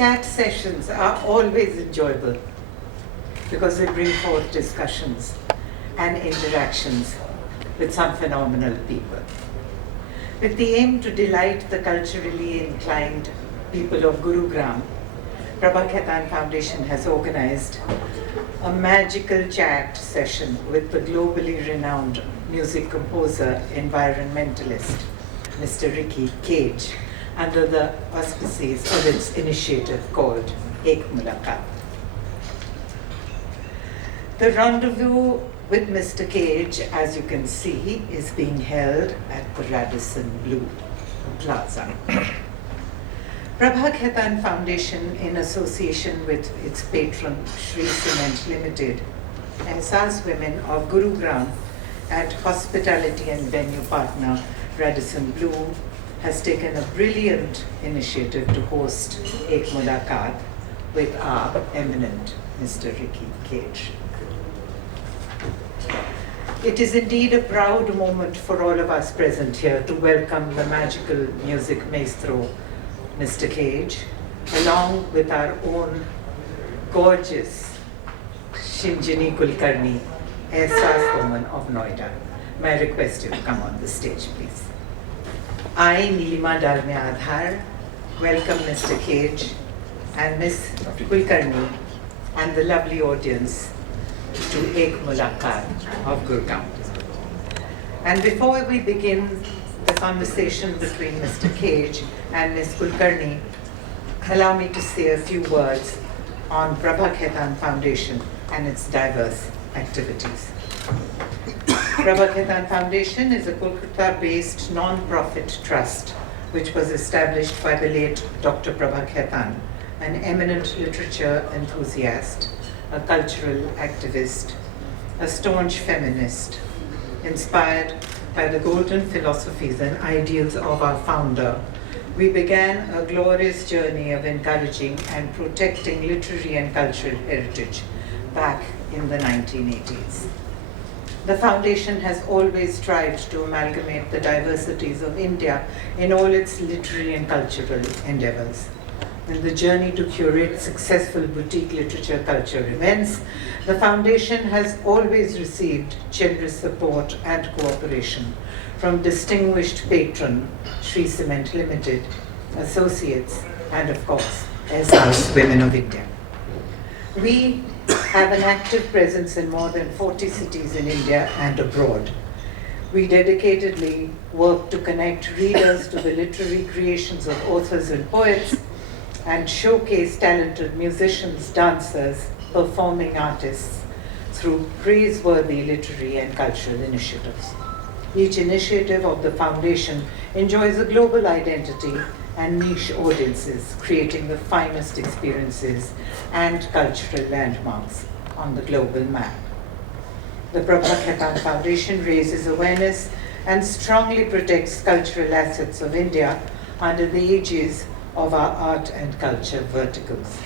Chat sessions are always enjoyable because they bring forth discussions and interactions with some phenomenal people. With the aim to delight the culturally inclined people of Gurugram, Prabha Khetan Foundation has organized a magical chat session with the globally renowned music composer, environmentalist, Mr. Ricky Kej, under the auspices of its initiative called Ek Mulakat. The rendezvous with Mr. Kej, as you can see, is being held at the Radisson Blu Plaza. Prabha Khetan Foundation, in association with its patron Shri Cement Limited, Ehsas Women of Gurugram, and hospitality and venue partner Radisson Blu, has taken a brilliant initiative to host Ek Mulakat with our eminent Mr. Ricky Kej. It is indeed a proud moment for all of us present here to welcome the magical music maestro, Mr. Kej, along with our own gorgeous Shinjini Kulkarni, Ehsas woman of Noida. May I request you to come on the stage, please. I, Nilima Dalme Adhar, welcome Mr. Kej and Miss Kulkarni and the lovely audience to Ek Mulakat of Gurugram. And before we begin the conversation between Mr. Kej and Ms. Kulkarni, allow me to say a few words on Prabha Khetan Foundation and its diverse activities. Prabha Khetan Foundation is a Kolkata-based non-profit trust which was established by the late Dr. Prabha Khetan, an eminent literature enthusiast, a cultural activist, a staunch feminist, inspired by the golden philosophies and ideals of our founder. We began a glorious journey of encouraging and protecting literary and cultural heritage back in the 1980s. The foundation has always strived to amalgamate the diversities of India in all its literary and cultural endeavors. In the journey to curate successful boutique literature culture events, the foundation has always received generous support and cooperation from distinguished patron Shri Cement Limited, associates, and of course, Ehsas Women of India. We have an active presence in more than 40 cities in India and abroad. We dedicatedly work to connect readers to the literary creations of authors and poets, and showcase talented musicians, dancers, performing artists through praiseworthy literary and cultural initiatives. Each initiative of the foundation enjoys a global identity and niche audiences, creating the finest experiences and cultural landmarks on the global map. The Prabha Khetan Foundation raises awareness and strongly protects cultural assets of India under the aegis of our art and culture verticals.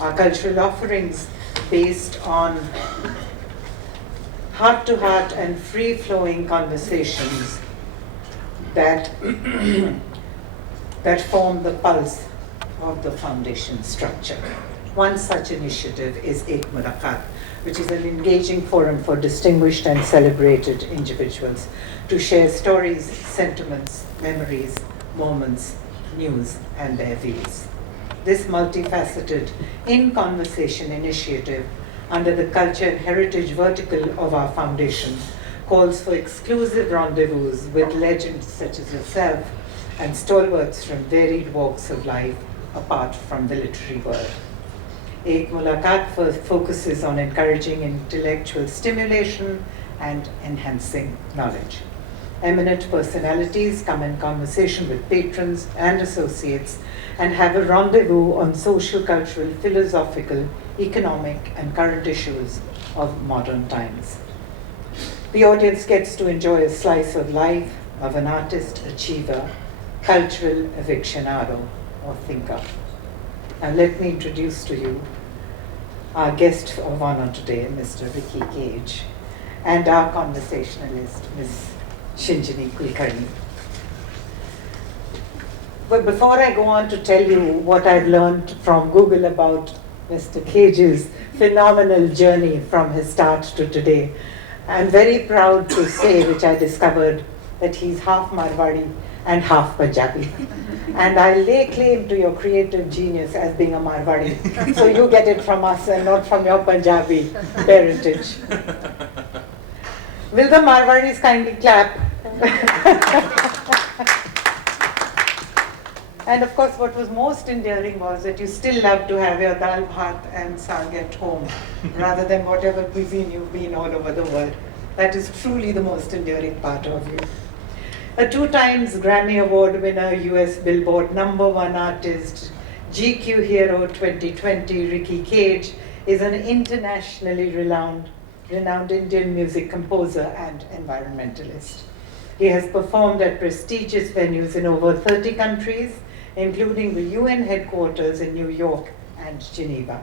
Our cultural offerings, based on heart-to-heart and free-flowing conversations that, that form the pulse of the foundation structure. One such initiative is Ek Mulakat, which is an engaging forum for distinguished and celebrated individuals to share stories, sentiments, memories, moments, news, and their views. This multifaceted in-conversation initiative under the Culture and Heritage vertical of our foundation calls for exclusive rendezvous with legends such as yourself and stalwarts from varied walks of life apart from the literary world. Ek Mulakat focuses on encouraging intellectual stimulation and enhancing knowledge. Eminent personalities come in conversation with patrons and associates and have a rendezvous on social, cultural, philosophical, economic, and current issues of modern times. The audience gets to enjoy a slice of life of an artist, achiever, cultural aficionado, or thinker. Now let me introduce to you our guest of honor today, Mr. Ricky Kej, and our conversationalist, Ms. Shinjini Kulkarni. But before I go on to tell you what I've learned from Google about Mr. Kej's phenomenal journey from his start to today, I'm very proud to say, which I discovered, that he's half Marwadi and half Punjabi. And I lay claim to your creative genius as being a Marwadi. So you get it from us and not from your Punjabi parentage. Will the Marwadis kindly clap? And of course, what was most endearing was that you still love to have your dal bhat and saag at home, rather than whatever cuisine you've been all over the world. That is truly the most endearing part of you. A 2 times Grammy Award winner, US Billboard #1 artist, GQ Hero 2020, Ricky Kej, is an internationally renowned Indian music composer and environmentalist. He has performed at prestigious venues in over 30 countries, including the UN headquarters in New York and Geneva.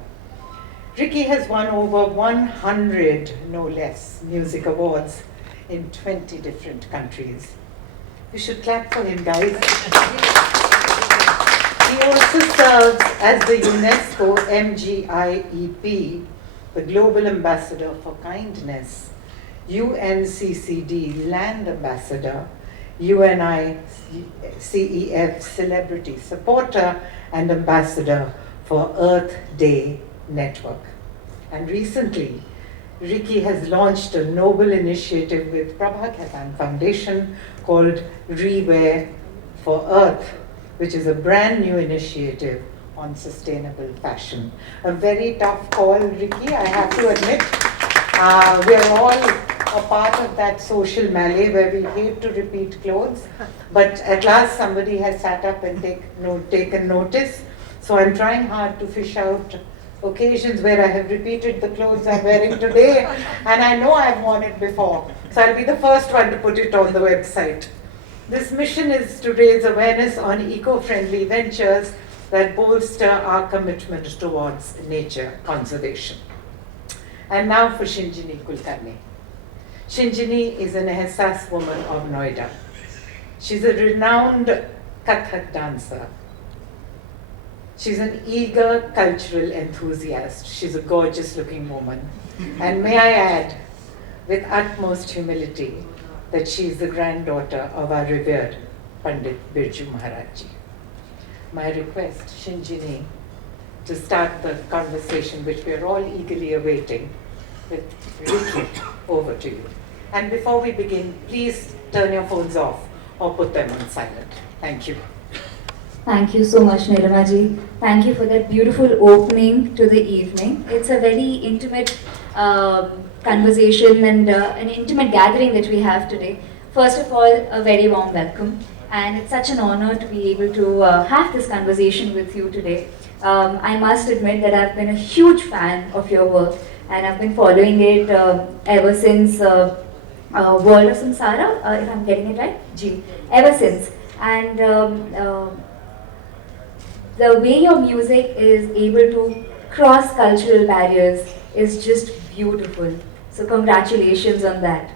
Ricky has won over 100, no less, music awards in 20 different countries. You should clap for him, guys. He also serves as the UNESCO MGIEP, the Global Ambassador for Kindness, UNCCD Land Ambassador, UNICEF Celebrity Supporter, and Ambassador for Earth Day Network. And recently, Ricky has launched a noble initiative with Prabha Khaitan Foundation called Rewear for Earth, which is a brand new initiative on sustainable fashion. A very tough call, Ricky, I have to admit. We are all a part of that social melee where we hate to repeat clothes, but at last somebody has sat up and taken notice. So I'm trying hard to fish out occasions where I have repeated the clothes I'm wearing today, and I know I've worn it before. So I'll be the first one to put it on the website. This mission is to raise awareness on eco-friendly ventures that bolster our commitment towards nature conservation. And now for Shinjini Kulkarni. Shinjini is an Ehsas woman of Noida. She's a renowned Kathak dancer. She's an eager cultural enthusiast. She's a gorgeous looking woman. And may I add, with utmost humility, that she's the granddaughter of our revered Pandit Birju Maharaj Ji. My request, Shinjini, to start the conversation which we're all eagerly awaiting, with Ricky, over to you. And before we begin, please turn your phones off or put them on silent. Thank you. Thank you so much, Nirima ji. Thank you for that beautiful opening to the evening. It's a very intimate conversation and an intimate gathering that we have today. First of all, a very warm welcome. And it's such an honor to be able to have this conversation with you today. I must admit that I've been a huge fan of your work, and I've been following it ever since World of Samsara, if I'm getting it right, G. Ever since. And the way your music is able to cross cultural barriers is just beautiful. So congratulations on that.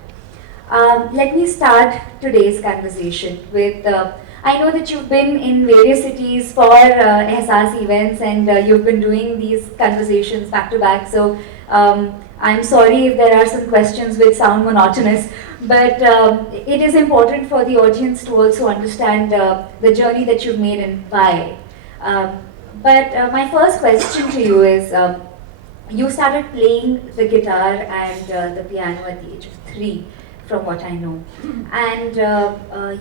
Let me start today's conversation with, I know that you've been in various cities for Ehsas events, and you've been doing these conversations back to back, so I'm sorry if there are some questions which sound monotonous, but it is important for the audience to also understand the journey that you've made and why. But my first question to you is, you started playing the guitar and the piano at the age of 3, from what I know. And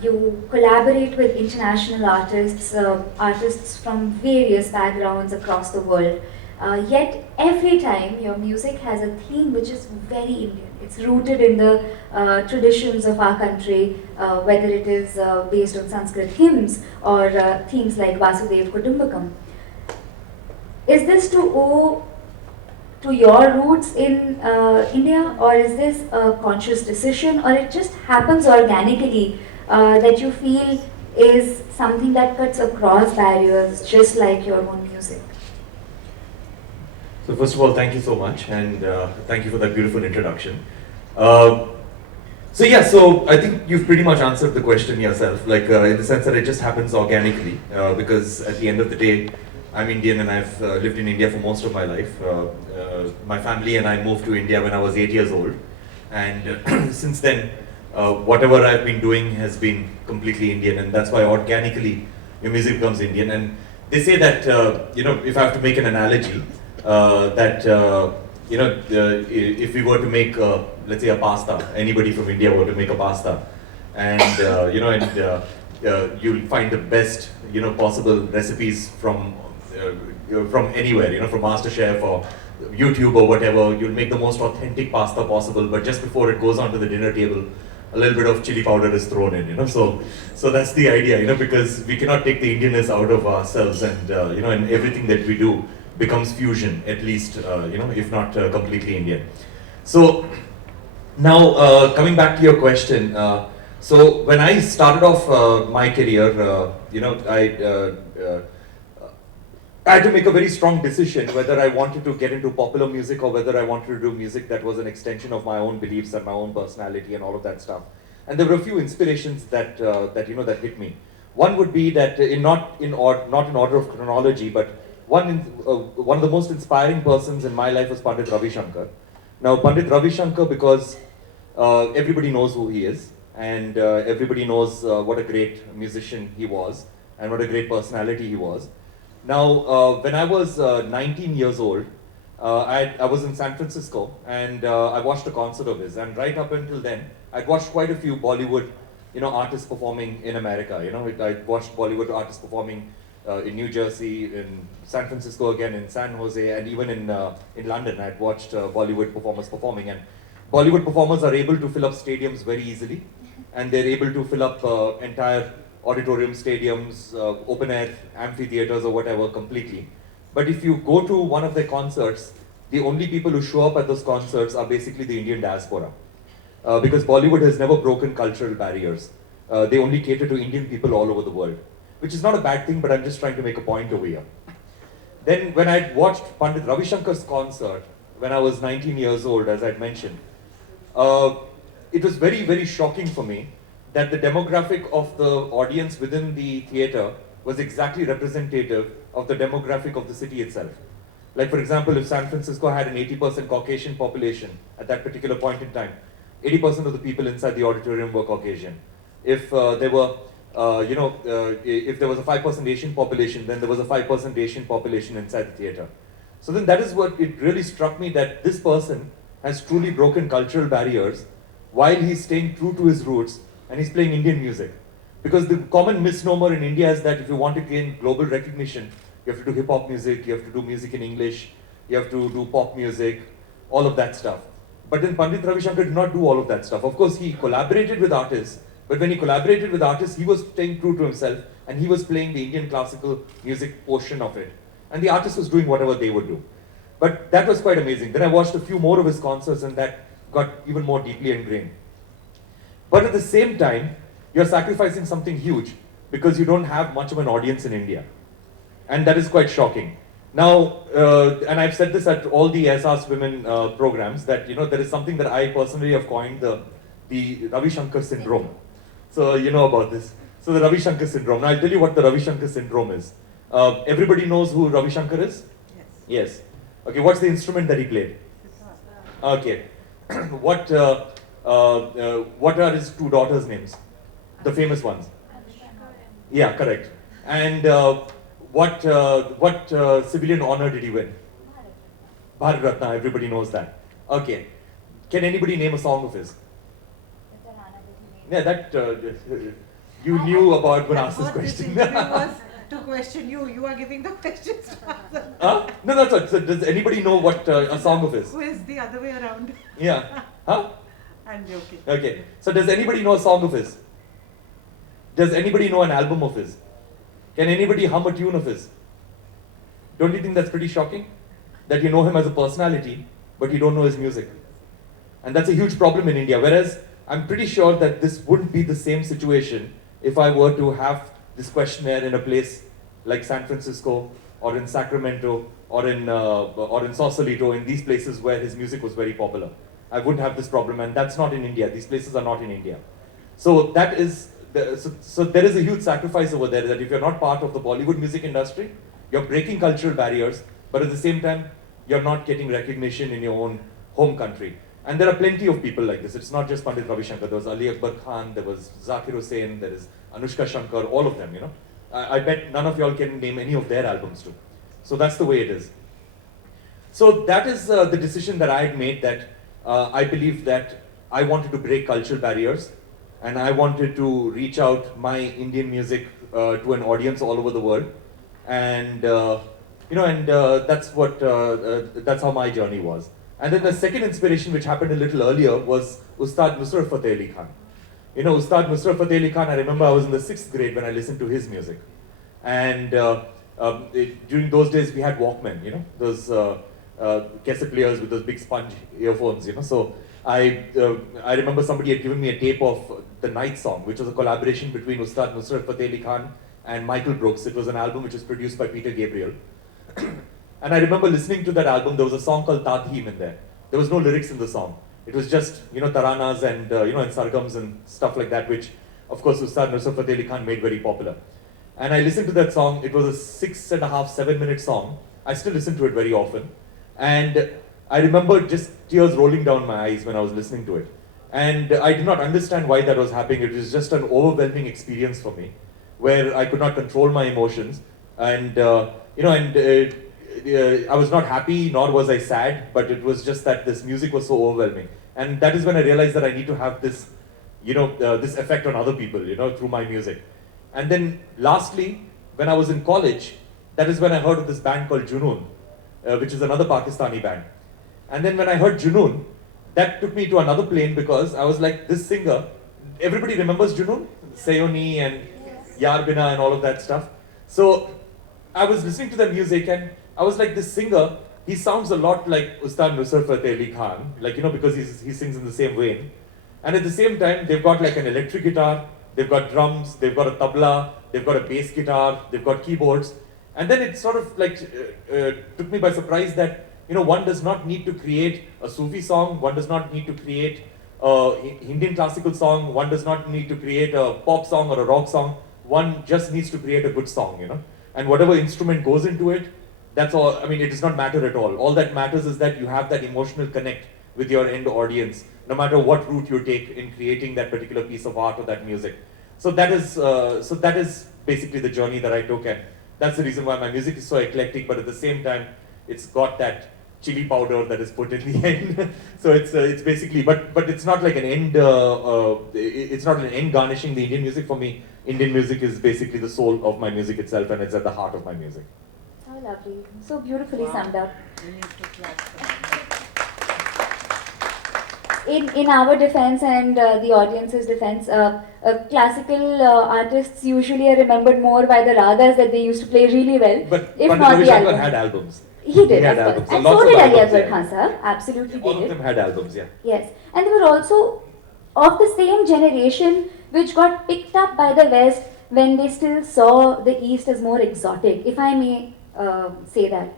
you collaborate with international artists, artists from various backgrounds across the world. Yet every time your music has a theme which is very Indian. It's rooted in the traditions of our country, whether it is based on Sanskrit hymns or themes like Vasudev Kutumbakam. Is this to owe to your roots in India, or is this a conscious decision, or it just happens organically that you feel is something that cuts across barriers just like your own music? So first of all, thank you so much, and thank you for that beautiful introduction. So yeah, so I think you've pretty much answered the question yourself, like in the sense that it just happens organically, because at the end of the day, I'm Indian and I've lived in India for most of my life. My family and I moved to India when I was 8 years old, and since then, whatever I've been doing has been completely Indian, and that's why organically your music becomes Indian. And they say that if I have to make an analogy, that if we were to make, let's say, a pasta, anybody from India were to make a pasta, and you'll find the best, possible recipes from anywhere, from MasterChef or YouTube or whatever. You'll make the most authentic pasta possible, but just before it goes onto the dinner table, a little bit of chili powder is thrown in, So that's the idea, because we cannot take the Indianness out of ourselves, and and everything that we do becomes fusion, at least, if not completely Indian. So now, coming back to your question, so when I started off my career, I had to make a very strong decision whether I wanted to get into popular music or whether I wanted to do music that was an extension of my own beliefs and my own personality and all of that stuff. And there were a few inspirations that hit me. One would be that not in order of chronology, but one of the most inspiring persons in my life was Pandit Ravi Shankar. Now, Pandit Ravi Shankar, because everybody knows who he is, and everybody knows what a great musician he was and what a great personality he was. Now, when I was 19 years old, I was in San Francisco, and I watched a concert of his. And right up until then, I'd watched quite a few Bollywood, artists performing in America. I'd watched Bollywood artists performing in New Jersey, in San Francisco again, in San Jose, and even in London. I'd watched Bollywood performers performing, and Bollywood performers are able to fill up stadiums very easily, and they're able to fill up entire auditorium stadiums, open air amphitheaters or whatever completely. But if you go to one of their concerts, the only people who show up at those concerts are basically the Indian diaspora. Because Bollywood has never broken cultural barriers. They only cater to Indian people all over the world, which is not a bad thing, but I'm just trying to make a point over here. Then when I watched Pandit Ravi Shankar's concert, when I was 19 years old, as I'd mentioned, it was very, very shocking for me that the demographic of the audience within the theater was exactly representative of the demographic of the city itself. Like, for example, if San Francisco had an 80% Caucasian population at that particular point in time, 80% of the people inside the auditorium were Caucasian. If there were, if there was a 5% Asian population, then there was a 5% Asian population inside the theater. So then that is what it really struck me, that this person has truly broken cultural barriers while he's staying true to his roots and he's playing Indian music. Because the common misnomer in India is that if you want to gain global recognition, you have to do hip-hop music, you have to do music in English, you have to do pop music, all of that stuff. But then Pandit Ravi Shankar did not do all of that stuff. Of course, he collaborated with artists, but when he collaborated with artists, he was staying true to himself, and he was playing the Indian classical music portion of it. And the artist was doing whatever they would do. But that was quite amazing. Then I watched a few more of his concerts, and that got even more deeply ingrained. But at the same time, you're sacrificing something huge because you don't have much of an audience in India. And that is quite shocking. Now, and I've said this at all the SR's women programs, that there is something that I personally have coined the Ravi Shankar syndrome. So you know about this. So the Ravi Shankar syndrome. Now I'll tell you what the Ravi Shankar syndrome is. Everybody knows who Ravi Shankar is? Yes. Yes. Okay, what's the instrument that he played? Okay. What are his two daughters' names? The famous ones. Yeah, correct. And what civilian honor did he win? Bharat Ratna, everybody knows that. Okay. Can anybody name a song of his? Yeah, that you knew about when I asked this question. This was to question you. You are giving the questions to answer. Huh? No, that's right. So does anybody know what a song of his? Who is the other way around? Yeah. Huh? I'm joking. Okay. So does anybody know a song of his? Does anybody know an album of his? Can anybody hum a tune of his? Don't you think that's pretty shocking? That you know him as a personality, but you don't know his music. And that's a huge problem in India. Whereas I'm pretty sure that this wouldn't be the same situation if I were to have this questionnaire in a place like San Francisco or in Sacramento or in Sausalito, in these places where his music was very popular. I wouldn't have this problem, and that's not in India. These places are not in India. So that is, so there is a huge sacrifice over there that if you're not part of the Bollywood music industry, you're breaking cultural barriers, but at the same time, you're not getting recognition in your own home country. And there are plenty of people like this. It's not just Pandit Ravi Shankar. There was Ali Akbar Khan, there was Zakir Hussain, there is Anushka Shankar, all of them, you know. I bet none of y'all can name any of their albums too. So that's the way it is. So that is the decision that I had made, that I believed that I wanted to break cultural barriers, and I wanted to reach out my Indian music to an audience all over the world. And that's how my journey was. And then the second inspiration, which happened a little earlier, was Ustad Nusrat Fateh Ali Khan. You know, Ustad Nusrat Fateh Ali Khan, I remember I was in the 6th grade when I listened to his music. And during those days, we had Walkman, you know, those cassette players with those big sponge earphones, you know. So I remember somebody had given me a tape of The Night Song, which was a collaboration between Ustad Nusrat Fateh Ali Khan and Michael Brooks. It was an album which was produced by Peter Gabriel. And I remember listening to that album. There was a song called Tadheem in there. There was no lyrics in the song. It was just, you know, taranas and, and sargams and stuff like that, which, of course, Ustad Nusrat Fateh Ali Khan made very popular. And I listened to that song. It was a 6.5, 7-minute song. I still listen to it very often. And I remember just tears rolling down my eyes when I was listening to it. And I did not understand why that was happening. It was just an overwhelming experience for me, where I could not control my emotions. And, I was not happy, nor was I sad, but it was just that this music was so overwhelming. And that is when I realized that I need to have this, this effect on other people, through my music. And then lastly, when I was in college, that is when I heard of this band called Junoon, which is another Pakistani band. And then when I heard Junoon, that took me to another plane, because I was like, this singer, everybody remembers Junoon? Sayoni and Yar Bina and all of that stuff. So I was listening to their music and I was like, this singer, he sounds a lot like Ustad Nusrat Fateh Ali Khan, because he sings in the same vein. And at the same time, they've got like an electric guitar, they've got drums, they've got a tabla, they've got a bass guitar, they've got keyboards. And then it sort of took me by surprise that, one does not need to create a Sufi song, one does not need to create a Indian classical song, one does not need to create a pop song or a rock song, one just needs to create a good song, And whatever instrument goes into it, that's all. I mean, it does not matter at all. All that matters is that you have that emotional connect with your end audience, no matter what route you take in creating that particular piece of art or that music. So that is basically the journey that I took, and that's the reason why my music is so eclectic. But at the same time, it's got that chili powder that is put in the end. So it's basically, but it's not like an end. It's not an end garnishing the Indian music. For me, Indian music is basically the soul of my music itself, and it's at the heart of my music. How lovely. So beautifully summed up. In our defense and the audience's defense, classical artists usually are remembered more by the ragas that they used to play really well. But if Pandit not Ravi the Shankar album. had albums. He did, He had of albums. course. And Lots so of did Ali albums, Akbar yeah. Khan, sir. Absolutely All did of them had albums, yeah. Yes. And they were also of the same generation which got picked up by the West when they still saw the East as more exotic, if I may say that.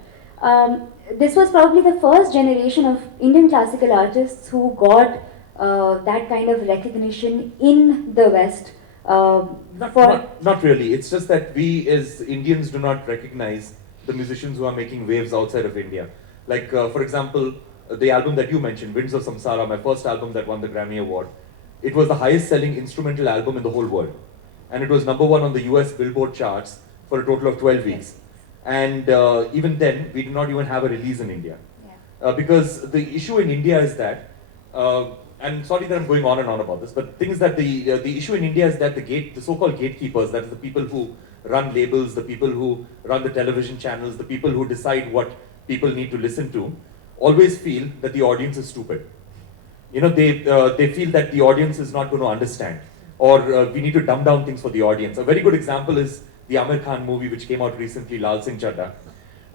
This was probably the first generation of Indian classical artists who got that kind of recognition in the West. Not really. It's just that we as Indians do not recognize the musicians who are making waves outside of India. Like, for example, the album that you mentioned, Winds of Samsara, my first album that won the Grammy Award, it was the highest selling instrumental album in the whole world. And it was #1 on the US Billboard charts for a total of 12 weeks. And even then, we did not even have a release in India. Yeah. Because the issue in India is that, and sorry that I'm going on and on about this, but the thing is that the issue in India is that the so-called gatekeepers, that is the people who run labels, the people who run the television channels, the people who decide what people need to listen to, always feel that the audience is stupid. They feel that the audience is not going to understand, or we need to dumb down things for the audience. A very good example is the Amir Khan movie which came out recently, Lal Singh Chadda.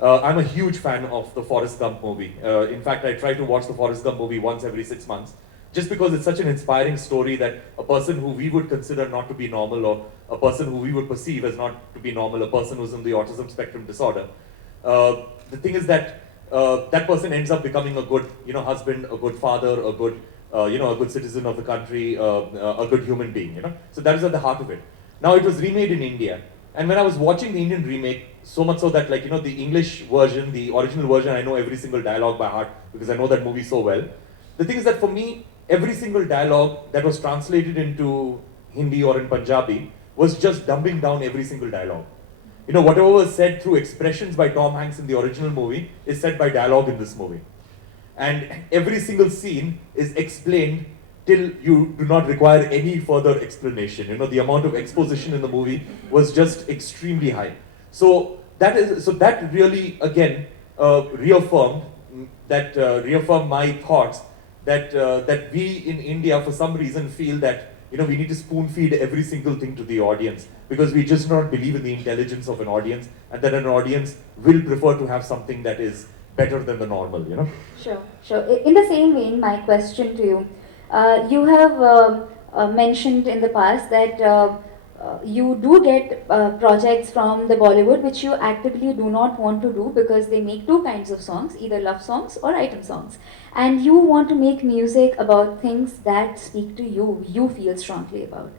I'm a huge fan of the Forrest Gump movie. In fact, I try to watch the Forrest Gump movie once every 6 months, just because it's such an inspiring story that a person who we would consider not to be normal, or a person who we would perceive as not to be normal, a person who's in the autism spectrum disorder. The thing is that that person ends up becoming a good, husband, a good father, a good, a good citizen of the country, a good human being, So that is at the heart of it. Now it was remade in India, and when I was watching the Indian remake, so much so that the English version, the original version, I know every single dialogue by heart because I know that movie so well. The thing is that for me, every single dialogue that was translated into Hindi or in Punjabi was just dumbing down every single dialogue. Whatever was said through expressions by Tom Hanks in the original movie is said by dialogue in this movie. And every single scene is explained till you do not require any further explanation. The amount of exposition in the movie was just extremely high. So that really again reaffirmed my thoughts that we in India for some reason feel that we need to spoon feed every single thing to the audience because we just not believe in the intelligence of an audience and that an audience will prefer to have something that is better than the normal. Sure, sure. In the same vein, my question to you, you have mentioned in the past that you do get projects from the Bollywood which you actively do not want to do because they make two kinds of songs, either love songs or item songs. And you want to make music about things that speak to you, you feel strongly about.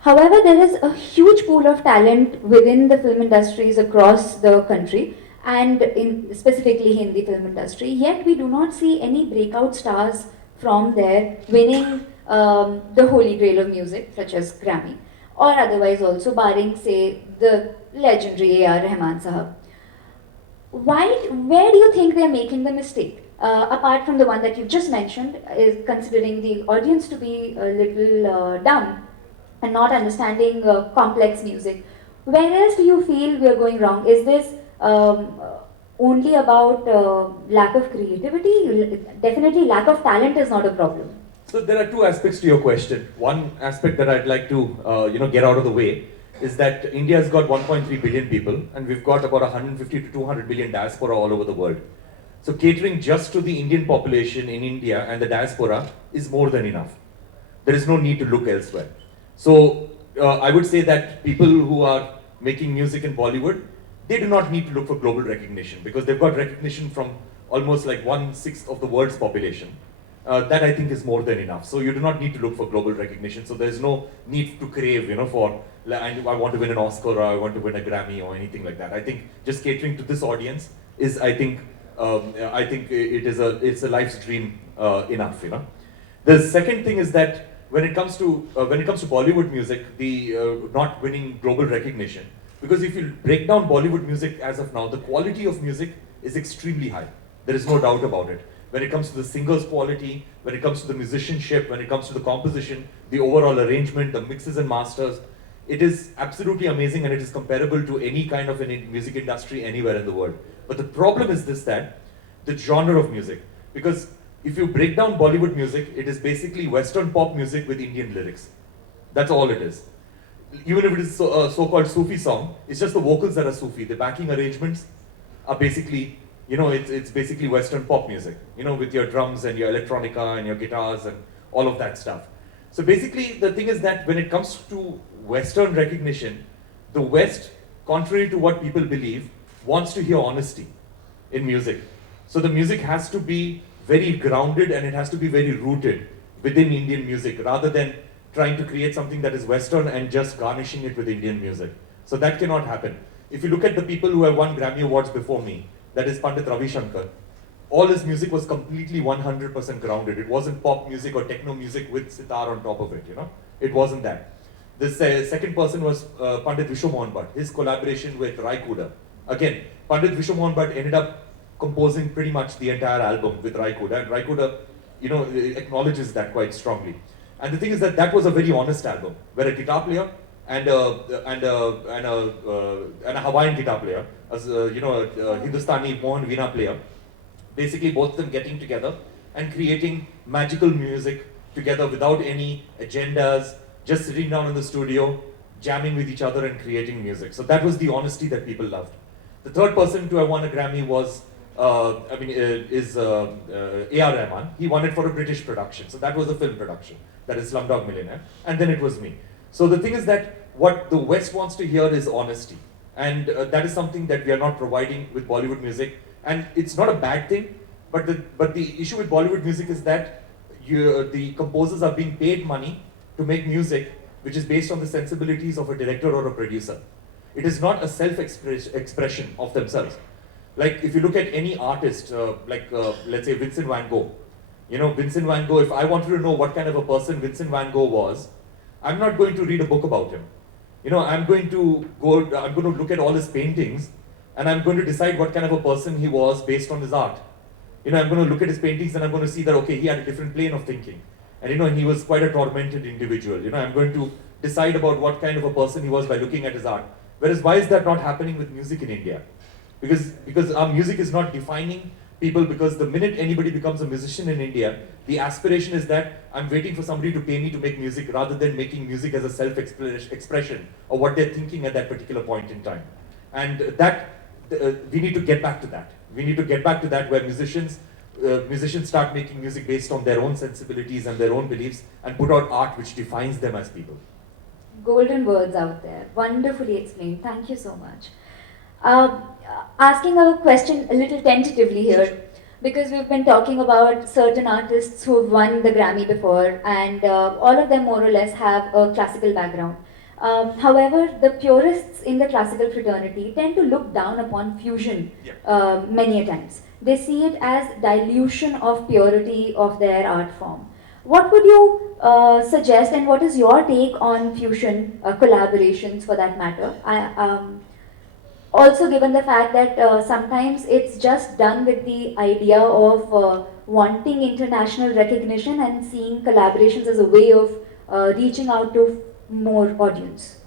However, there is a huge pool of talent within the film industries across the country and in specifically Hindi film industry, yet we do not see any breakout stars from there winning the holy grail of music such as Grammy or otherwise also barring say the legendary A.R. Rahman Sahab. Where do you think they're making the mistake? Apart from the one that you've just mentioned, is considering the audience to be a little dumb and not understanding complex music. Where else do you feel we're going wrong? Is this only about lack of creativity? Definitely lack of talent is not a problem. So there are two aspects to your question. One aspect that I'd like to get out of the way is that India's got 1.3 billion people and we've got about 150 to 200 billion diaspora all over the world. So catering just to the Indian population in India and the diaspora is more than enough. There is no need to look elsewhere. So I would say that people who are making music in Bollywood, they do not need to look for global recognition because they've got recognition from almost like 1/6 of the world's population. That I think is more than enough. So you do not need to look for global recognition. So there's no need to crave, for I want to win an Oscar or I want to win a Grammy or anything like that. I think just catering to this audience is, I think it's a life's dream enough. The second thing is that when it comes to Bollywood music, the not winning global recognition, because if you break down Bollywood music as of now, the quality of music is extremely high. There is no doubt about it. When it comes to the singer's quality, when it comes to the musicianship, when it comes to the composition, the overall arrangement, the mixes and masters, it is absolutely amazing and it is comparable to any kind of music industry anywhere in the world. But the problem is that the genre of music, because if you break down Bollywood music, it is basically Western pop music with Indian lyrics. That's all it is. Even if it is a so-called Sufi song, it's just the vocals that are Sufi. The backing arrangements are basically, it's basically Western pop music, with your drums and your electronica and your guitars and all of that stuff. So basically, the thing is that when it comes to Western recognition, the West, contrary to what people believe, wants to hear honesty in music. So the music has to be very grounded and it has to be very rooted within Indian music rather than trying to create something that is Western and just garnishing it with Indian music. So that cannot happen. If you look at the people who have won Grammy Awards before me, that is Pandit Ravi Shankar, all his music was completely 100% grounded. It wasn't pop music or techno music with sitar on top of it, It wasn't that. The second person was Pandit Vishwamohan Bhatt, his collaboration with Rai Kuda. Again, Pandit Vishwamohan Bhatt ended up composing pretty much the entire album with Rai Kuda, and Rai Kuda, acknowledges that quite strongly. And the thing is that was a very honest album, where a guitar player and a Hawaiian guitar player, a Hindustani Mohan Veena player, basically both of them getting together and creating magical music together without any agendas, just sitting down in the studio, jamming with each other and creating music. So that was the honesty that people loved. The third person to have won a Grammy was A.R. Rahman. He won it for a British production. So that was a film production, that is Slumdog Millionaire. And then it was me. So the thing is that what the West wants to hear is honesty. And that is something that we are not providing with Bollywood music. And it's not a bad thing, but the issue with Bollywood music is that the composers are being paid money to make music which is based on the sensibilities of a director or a producer. It is not a self-expression of themselves. Like if you look at any artist, let's say Vincent van Gogh, Vincent van Gogh, if I wanted to know what kind of a person Vincent van Gogh was, I'm not going to read a book about him. I'm going to look at all his paintings and I'm going to decide what kind of a person he was based on his art. I'm going to look at his paintings and I'm going to see that, okay, he had a different plane of thinking. And he was quite a tormented individual. I'm going to decide about what kind of a person he was by looking at his art. Whereas why is that not happening with music in India? Because our music is not defining people, because the minute anybody becomes a musician in India, the aspiration is that I'm waiting for somebody to pay me to make music rather than making music as a self-expression of what they're thinking at that particular point in time. And we need to get back to that. We need to get back to that where musicians start making music based on their own sensibilities and their own beliefs and put out art which defines them as people. Golden words out there. Wonderfully explained. Thank you so much. Asking a question a little tentatively here, because we've been talking about certain artists who've won the Grammy before, and all of them more or less have a classical background. However, the purists in the classical fraternity tend to look down upon fusion many a times. They see it as dilution of purity of their art form. What would you suggest, and what is your take on fusion collaborations for that matter? Also, given the fact that sometimes it's just done with the idea of wanting international recognition and seeing collaborations as a way of reaching out to more audience.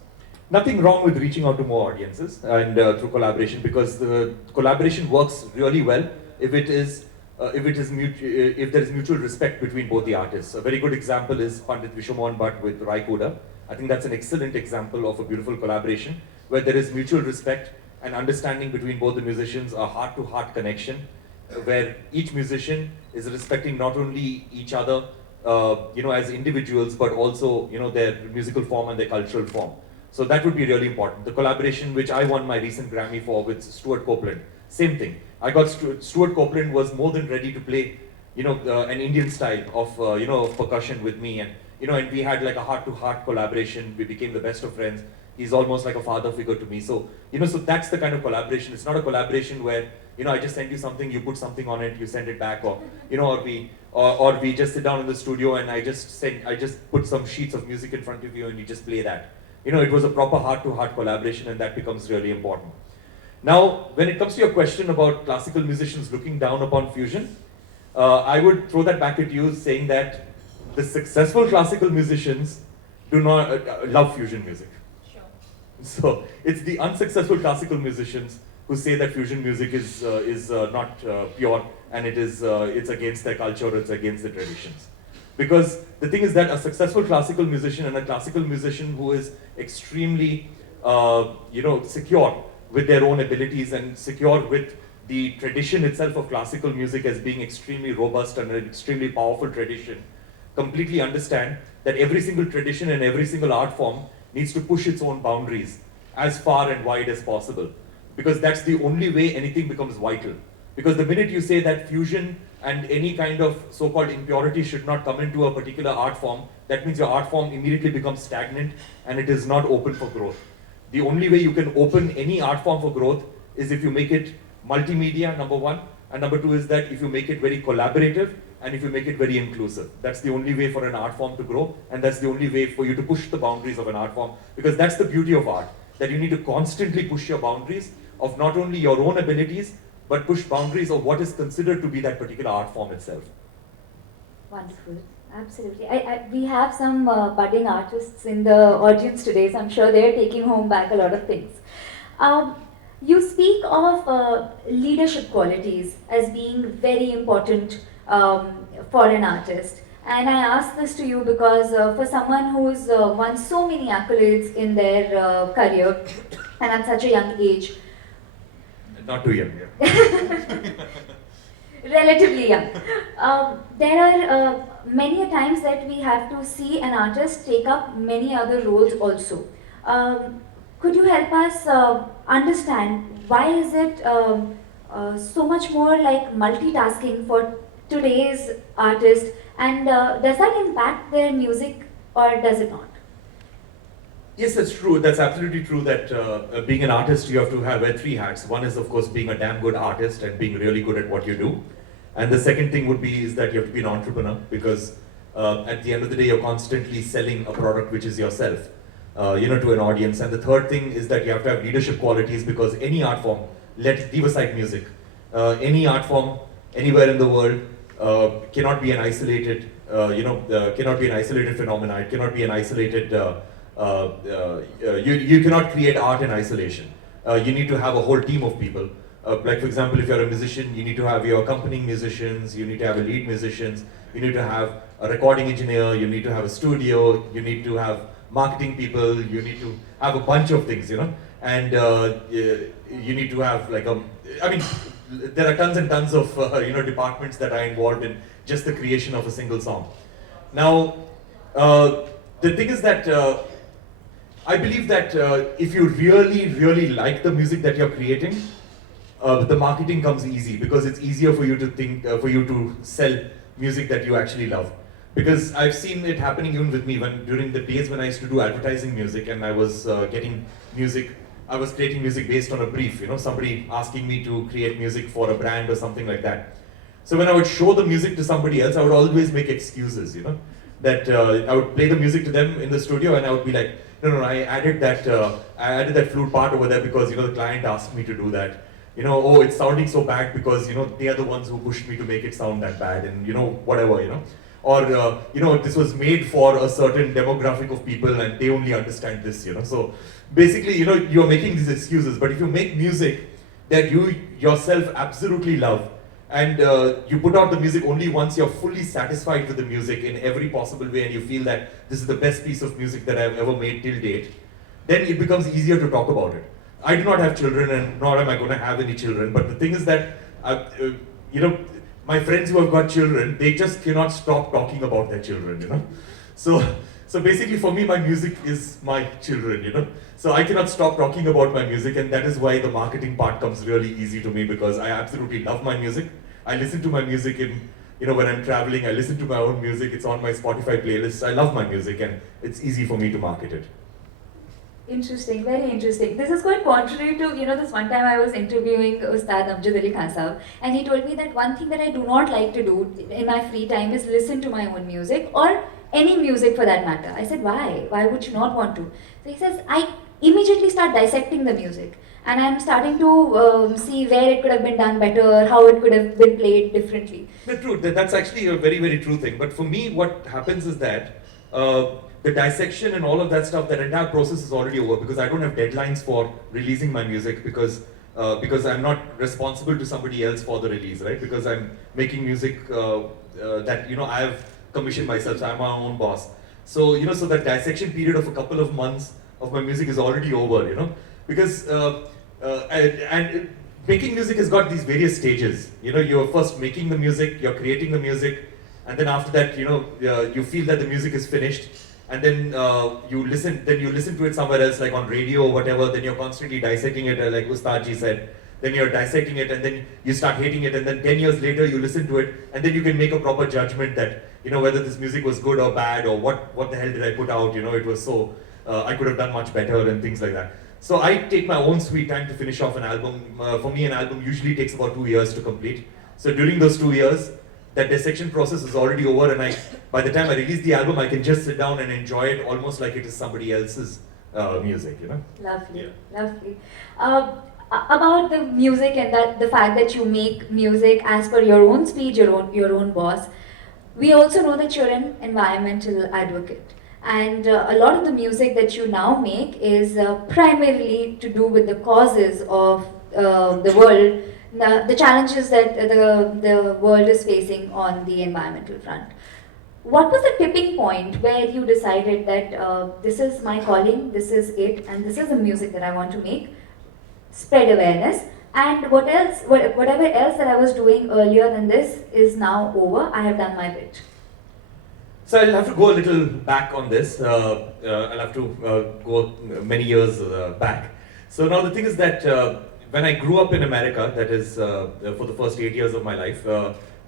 Nothing wrong with reaching out to more audiences and through collaboration, because the collaboration works really well if there is mutual respect between both the artists. A very good example is Pandit Vishwamohan Bhatt with Rai Kuda. I think that's an excellent example of a beautiful collaboration where there is mutual respect and understanding between both the musicians, a heart-to-heart connection, where each musician is respecting not only each other, as individuals, but also, their musical form and their cultural form. So that would be really important. The collaboration which I won my recent Grammy for with Stuart Copeland, same thing. I got Stuart Copeland was more than ready to play, an Indian style of percussion with me, and we had like a heart-to-heart collaboration. We became the best of friends. He's almost like a father figure to me. So, so that's the kind of collaboration. It's not a collaboration where, I just send you something, you put something on it, you send it back, or, or we just sit down in the studio and I just put some sheets of music in front of you and you just play that. It was a proper heart-to-heart collaboration, and that becomes really important. Now, when it comes to your question about classical musicians looking down upon fusion, I would throw that back at you saying that the successful classical musicians do not love fusion music. So it's the unsuccessful classical musicians who say that fusion music is not pure, and it's against their culture, it's against the traditions. Because the thing is that a successful classical musician and a classical musician who is extremely secure with their own abilities and secure with the tradition itself of classical music as being extremely robust and an extremely powerful tradition, completely understand that every single tradition and every single art form needs to push its own boundaries as far and wide as possible, because that's the only way anything becomes vital. Because the minute you say that fusion and any kind of so-called impurity should not come into a particular art form, that means your art form immediately becomes stagnant and it is not open for growth. The only way you can open any art form for growth is if you make it multimedia, number one, and number two is that if you make it very collaborative and if you make it very inclusive. That's the only way for an art form to grow, and that's the only way for you to push the boundaries of an art form, because that's the beauty of art, that you need to constantly push your boundaries of not only your own abilities, but push boundaries of what is considered to be that particular art form itself. Wonderful. Absolutely. We have some budding artists in the audience today, so I'm sure they're taking home back a lot of things. You speak of leadership qualities as being very important for an artist. And I ask this to you because for someone who's won so many accolades in their career, and at such a young age. Not too young, yeah. Relatively young. There are many a times that we have to see an artist take up many other roles also. Could you help us understand why is it so much more like multitasking for today's artists, and does that impact their music or does it not? Yes, that's true. That's absolutely true that being an artist, you have to have wear three hats. One is, of course, being a damn good artist and being really good at what you do. And the second thing would be is that you have to be an entrepreneur because at the end of the day, you're constantly selling a product which is yourself, to an audience. And the third thing is that you have to have leadership qualities because any art form, let's leave aside music, any art form anywhere in the world cannot be an isolated, cannot be an isolated phenomenon. It cannot be an isolated. You cannot create art in isolation. You need to have a whole team of people. Like for example, if you're a musician, you need to have your accompanying musicians, you need to have a lead musicians, you need to have a recording engineer, you need to have a studio, you need to have marketing people, you need to have a bunch of things, and you need to have there are tons and tons of departments that are involved in just the creation of a single song. Now, the thing is that I believe that if you really, really like the music that you're creating, the marketing comes easy because it's easier for you to for you to sell music that you actually love. Because I've seen it happening even with me during the days when I used to do advertising music and I was getting music. I was creating music based on a brief, somebody asking me to create music for a brand or something like that. So when I would show the music to somebody else, I would always make excuses, that I would play the music to them in the studio and I would be like, no, I added that flute part over there because the client asked me to do that. Oh, it's sounding so bad because they are the ones who pushed me to make it sound that bad, and whatever. Or this was made for a certain demographic of people and they only understand this. So basically, you're making these excuses. But if you make music that you yourself absolutely love, and you put out the music only once you're fully satisfied with the music in every possible way and you feel that this is the best piece of music that I've ever made till date, then it becomes easier to talk about it. I do not have children and nor am I going to have any children, but the thing is that, my friends who have got children, they just cannot stop talking about their children, So basically for me, my music is my children, So I cannot stop talking about my music, and that is why the marketing part comes really easy to me because I absolutely love my music. I listen to my music when I'm traveling, I listen to my own music, it's on my Spotify playlist. I love my music and it's easy for me to market it. Interesting, very interesting. This is quite contrary to, this one time I was interviewing Ustad Amjad Ali Khan Sahab, and he told me that one thing that I do not like to do in my free time is listen to my own music or any music for that matter. I said, why? Why would you not want to? So he says, I immediately start dissecting the music and I'm starting to see where it could have been done better, how it could have been played differently. True, that's actually a very, very true thing. But for me, what happens is that the dissection and all of that stuff, that entire process is already over because I don't have deadlines for releasing my music because I'm not responsible to somebody else for the release, right? Because I'm making music that I have commissioned myself, so I'm my own boss. So so that dissection period of a couple of months of my music is already over, because and making music has got these various stages. You're first making the music, you're creating the music, and then after that, you feel that the music is finished. And then you listen to it somewhere else, like on radio or whatever, then you're constantly dissecting it, like Ustad ji said. Then you're dissecting it and then you start hating it, and then 10 years later you listen to it and then you can make a proper judgment that, whether this music was good or bad or what the hell did I put out, it was so, I could have done much better and things like that. So I take my own sweet time to finish off an album. For me, an album usually takes about 2 years to complete. So during those 2 years, that dissection process is already over, and by the time I release the album, I can just sit down and enjoy it almost like it is somebody else's music, Lovely, Yeah. lovely. About the music and the fact that you make music as per your own speed, your own boss, we also know that you're an environmental advocate. And a lot of the music that you now make is primarily to do with the causes of the world, the challenges that the world is facing on the environmental front. What was the tipping point where you decided that this is my calling, this is it, and this is the music that I want to make, spread awareness, and whatever else that I was doing earlier than this is now over, I have done my bit? So I'll have to go a little back on this. I'll have to go many years back. So now the thing is that when I grew up in America, that is for the first 8 years of my life,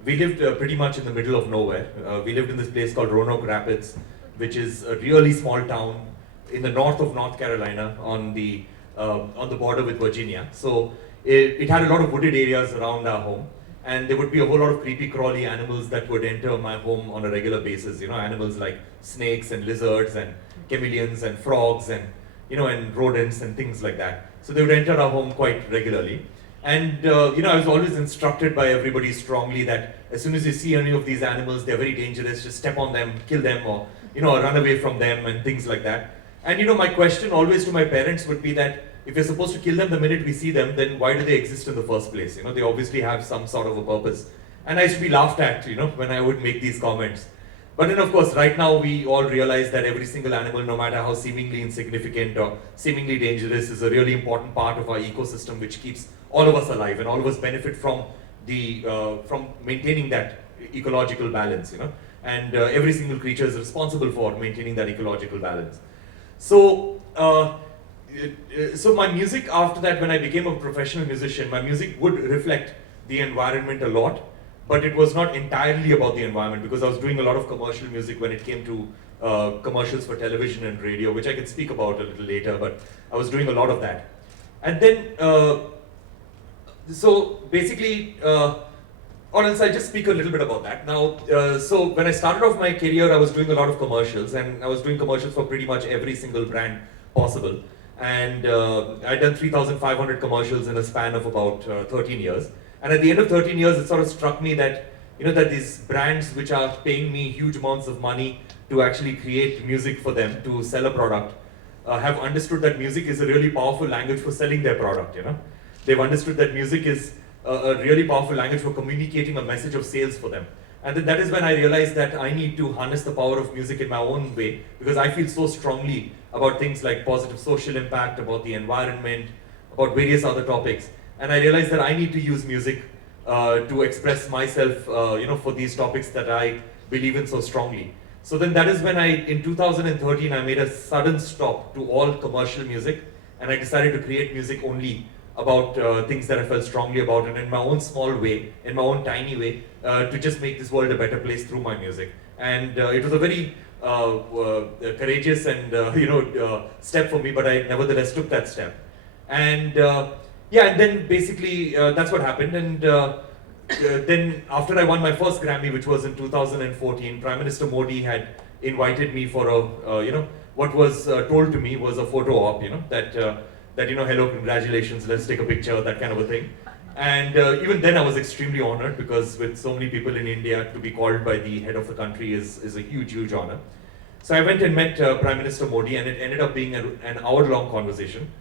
we lived pretty much in the middle of nowhere. We lived in this place called Roanoke Rapids, which is a really small town in the north of North Carolina on the border with Virginia. So it had a lot of wooded areas around our home, and there would be a whole lot of creepy crawly animals that would enter my home on a regular basis. You know, animals like snakes and lizards and chameleons and frogs and and rodents and things like that. So they would enter our home quite regularly. And I was always instructed by everybody strongly that as soon as you see any of these animals, they're very dangerous, just step on them, kill them, or run away from them and things like that. And my question always to my parents would be that if you're supposed to kill them the minute we see them, then why do they exist in the first place? They obviously have some sort of a purpose. And I used to be laughed at, when I would make these comments. But then of course, right now we all realize that every single animal, no matter how seemingly insignificant or seemingly dangerous, is a really important part of our ecosystem, which keeps all of us alive, and all of us benefit from from maintaining that ecological balance, and every single creature is responsible for maintaining that ecological balance. So, so my music after that, when I became a professional musician, my music would reflect the environment a lot, but it was not entirely about the environment, because I was doing a lot of commercial music when it came to commercials for television and radio, which I can speak about a little later, but I was doing a lot of that. And then, so basically, or else I'll just speak a little bit about that. Now, so when I started off my career, I was doing a lot of commercials, and I was doing commercials for pretty much every single brand possible. And I'd done 3,500 commercials in a span of about 13 years. And at the end of 13 years, it sort of struck me that, that these brands which are paying me huge amounts of money to actually create music for them, to sell a product, have understood that music is a really powerful language for selling their product, They've understood that music is a really powerful language for communicating a message of sales for them. And then that is when I realized that I need to harness the power of music in my own way, because I feel so strongly about things like positive social impact, about the environment, about various other topics. And I realized that I need to use music to express myself, for these topics that I believe in so strongly. So then that is when in 2013, I made a sudden stop to all commercial music, and I decided to create music only about things that I felt strongly about, and in my own small way, in my own tiny way, to just make this world a better place through my music. And it was a very courageous and step for me, but I nevertheless took that step. And and then basically that's what happened. And then after I won my first Grammy, which was in 2014, Prime Minister Modi had invited me for a what was told to me was a photo op, that hello, congratulations, let's take a picture, that kind of a thing. And even then I was extremely honored, because with so many people in India, to be called by the head of the country is a huge honor. So I went and met Prime Minister Modi, and it ended up being an hour-long conversation,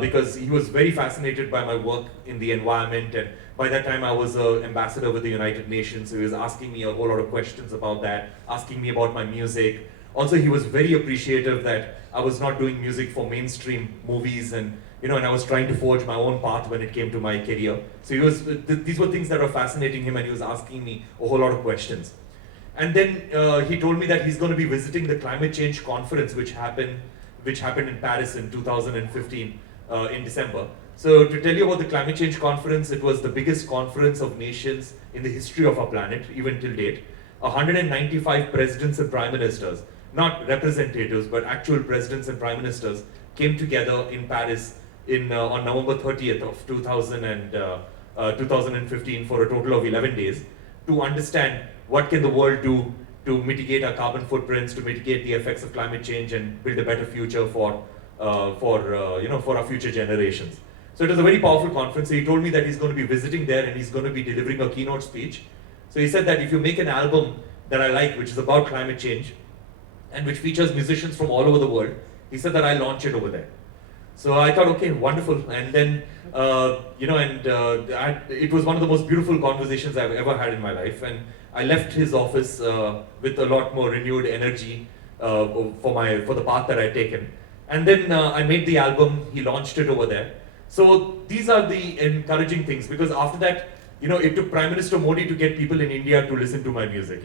because he was very fascinated by my work in the environment, and by that time I was an ambassador with the United Nations, so he was asking me a whole lot of questions about that, asking me about my music. Also, he was very appreciative that I was not doing music for mainstream movies, and and I was trying to forge my own path when it came to my career. So these were things that were fascinating him, and he was asking me a whole lot of questions. And then he told me that he's going to be visiting the climate change conference, which happened in Paris in 2015 in December. So to tell you about the climate change conference, it was the biggest conference of nations in the history of our planet, even till date. 195 presidents and prime ministers, not representatives, but actual presidents and prime ministers, came together in Paris on November 30th of 2015 for a total of 11 days to understand what can the world do to mitigate our carbon footprints, to mitigate the effects of climate change, and build a better future for our future generations. So it was a very powerful conference. So he told me that he's going to be visiting there, and he's going to be delivering a keynote speech. So he said that if you make an album that I like, which is about climate change, and which features musicians from all over the world, he said that I launch it over there. So I thought, okay, wonderful. And then, it was one of the most beautiful conversations I've ever had in my life. And I left his office with a lot more renewed energy for the path that I'd taken. And then I made the album, he launched it over there. So these are the encouraging things, because after that, it took Prime Minister Modi to get people in India to listen to my music,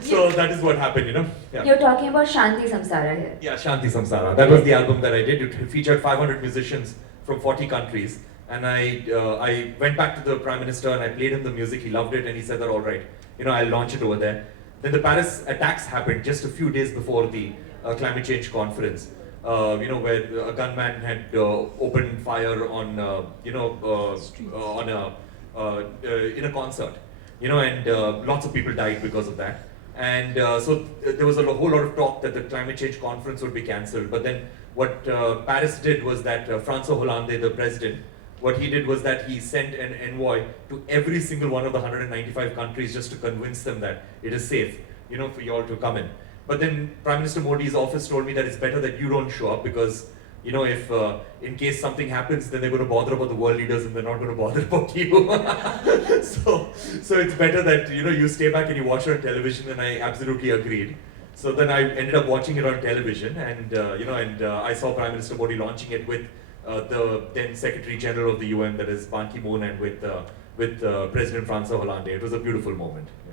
So that is what happened, you know. Yeah. You're talking about Shanti Samsara here. Yeah, Shanti Samsara. That was the album that I did. It featured 500 musicians from 40 countries. And I went back to the Prime Minister and I played him the music. He loved it and he said that, all right, you know, I'll launch it over there. Then the Paris attacks happened just a few days before the climate change conference. You know, where a gunman had opened fire on, in a concert, you know, and lots of people died because of that. And so there was a whole lot of talk that the climate change conference would be cancelled. But then what Paris did was that François Hollande, the president, what he did was that he sent an envoy to every single one of the 195 countries just to convince them that it is safe, you know, for you all to come in. But then Prime Minister Modi's office told me that it's better that you don't show up because, you know, if in case something happens, then they're going to bother about the world leaders and they're not going to bother about you. so it's better that, you know, you stay back and you watch it on television, and I absolutely agreed. So then I ended up watching it on television, and you know, and I saw Prime Minister Modi launching it with the then Secretary General of the UN, that is Ban Ki-moon, and with President François Hollande. It was a beautiful moment. Yeah.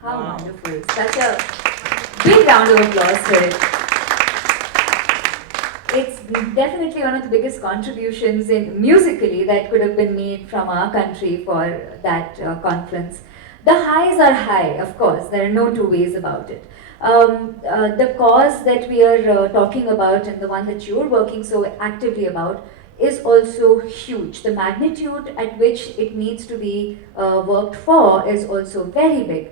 How wonderful. Such a big round of applause for it. It's definitely one of the biggest contributions in musically that could have been made from our country for that conference. The highs are high, of course, there are no two ways about it. The cause that we are talking about and the one that you're working so actively about is also huge. The magnitude at which it needs to be worked for is also very big.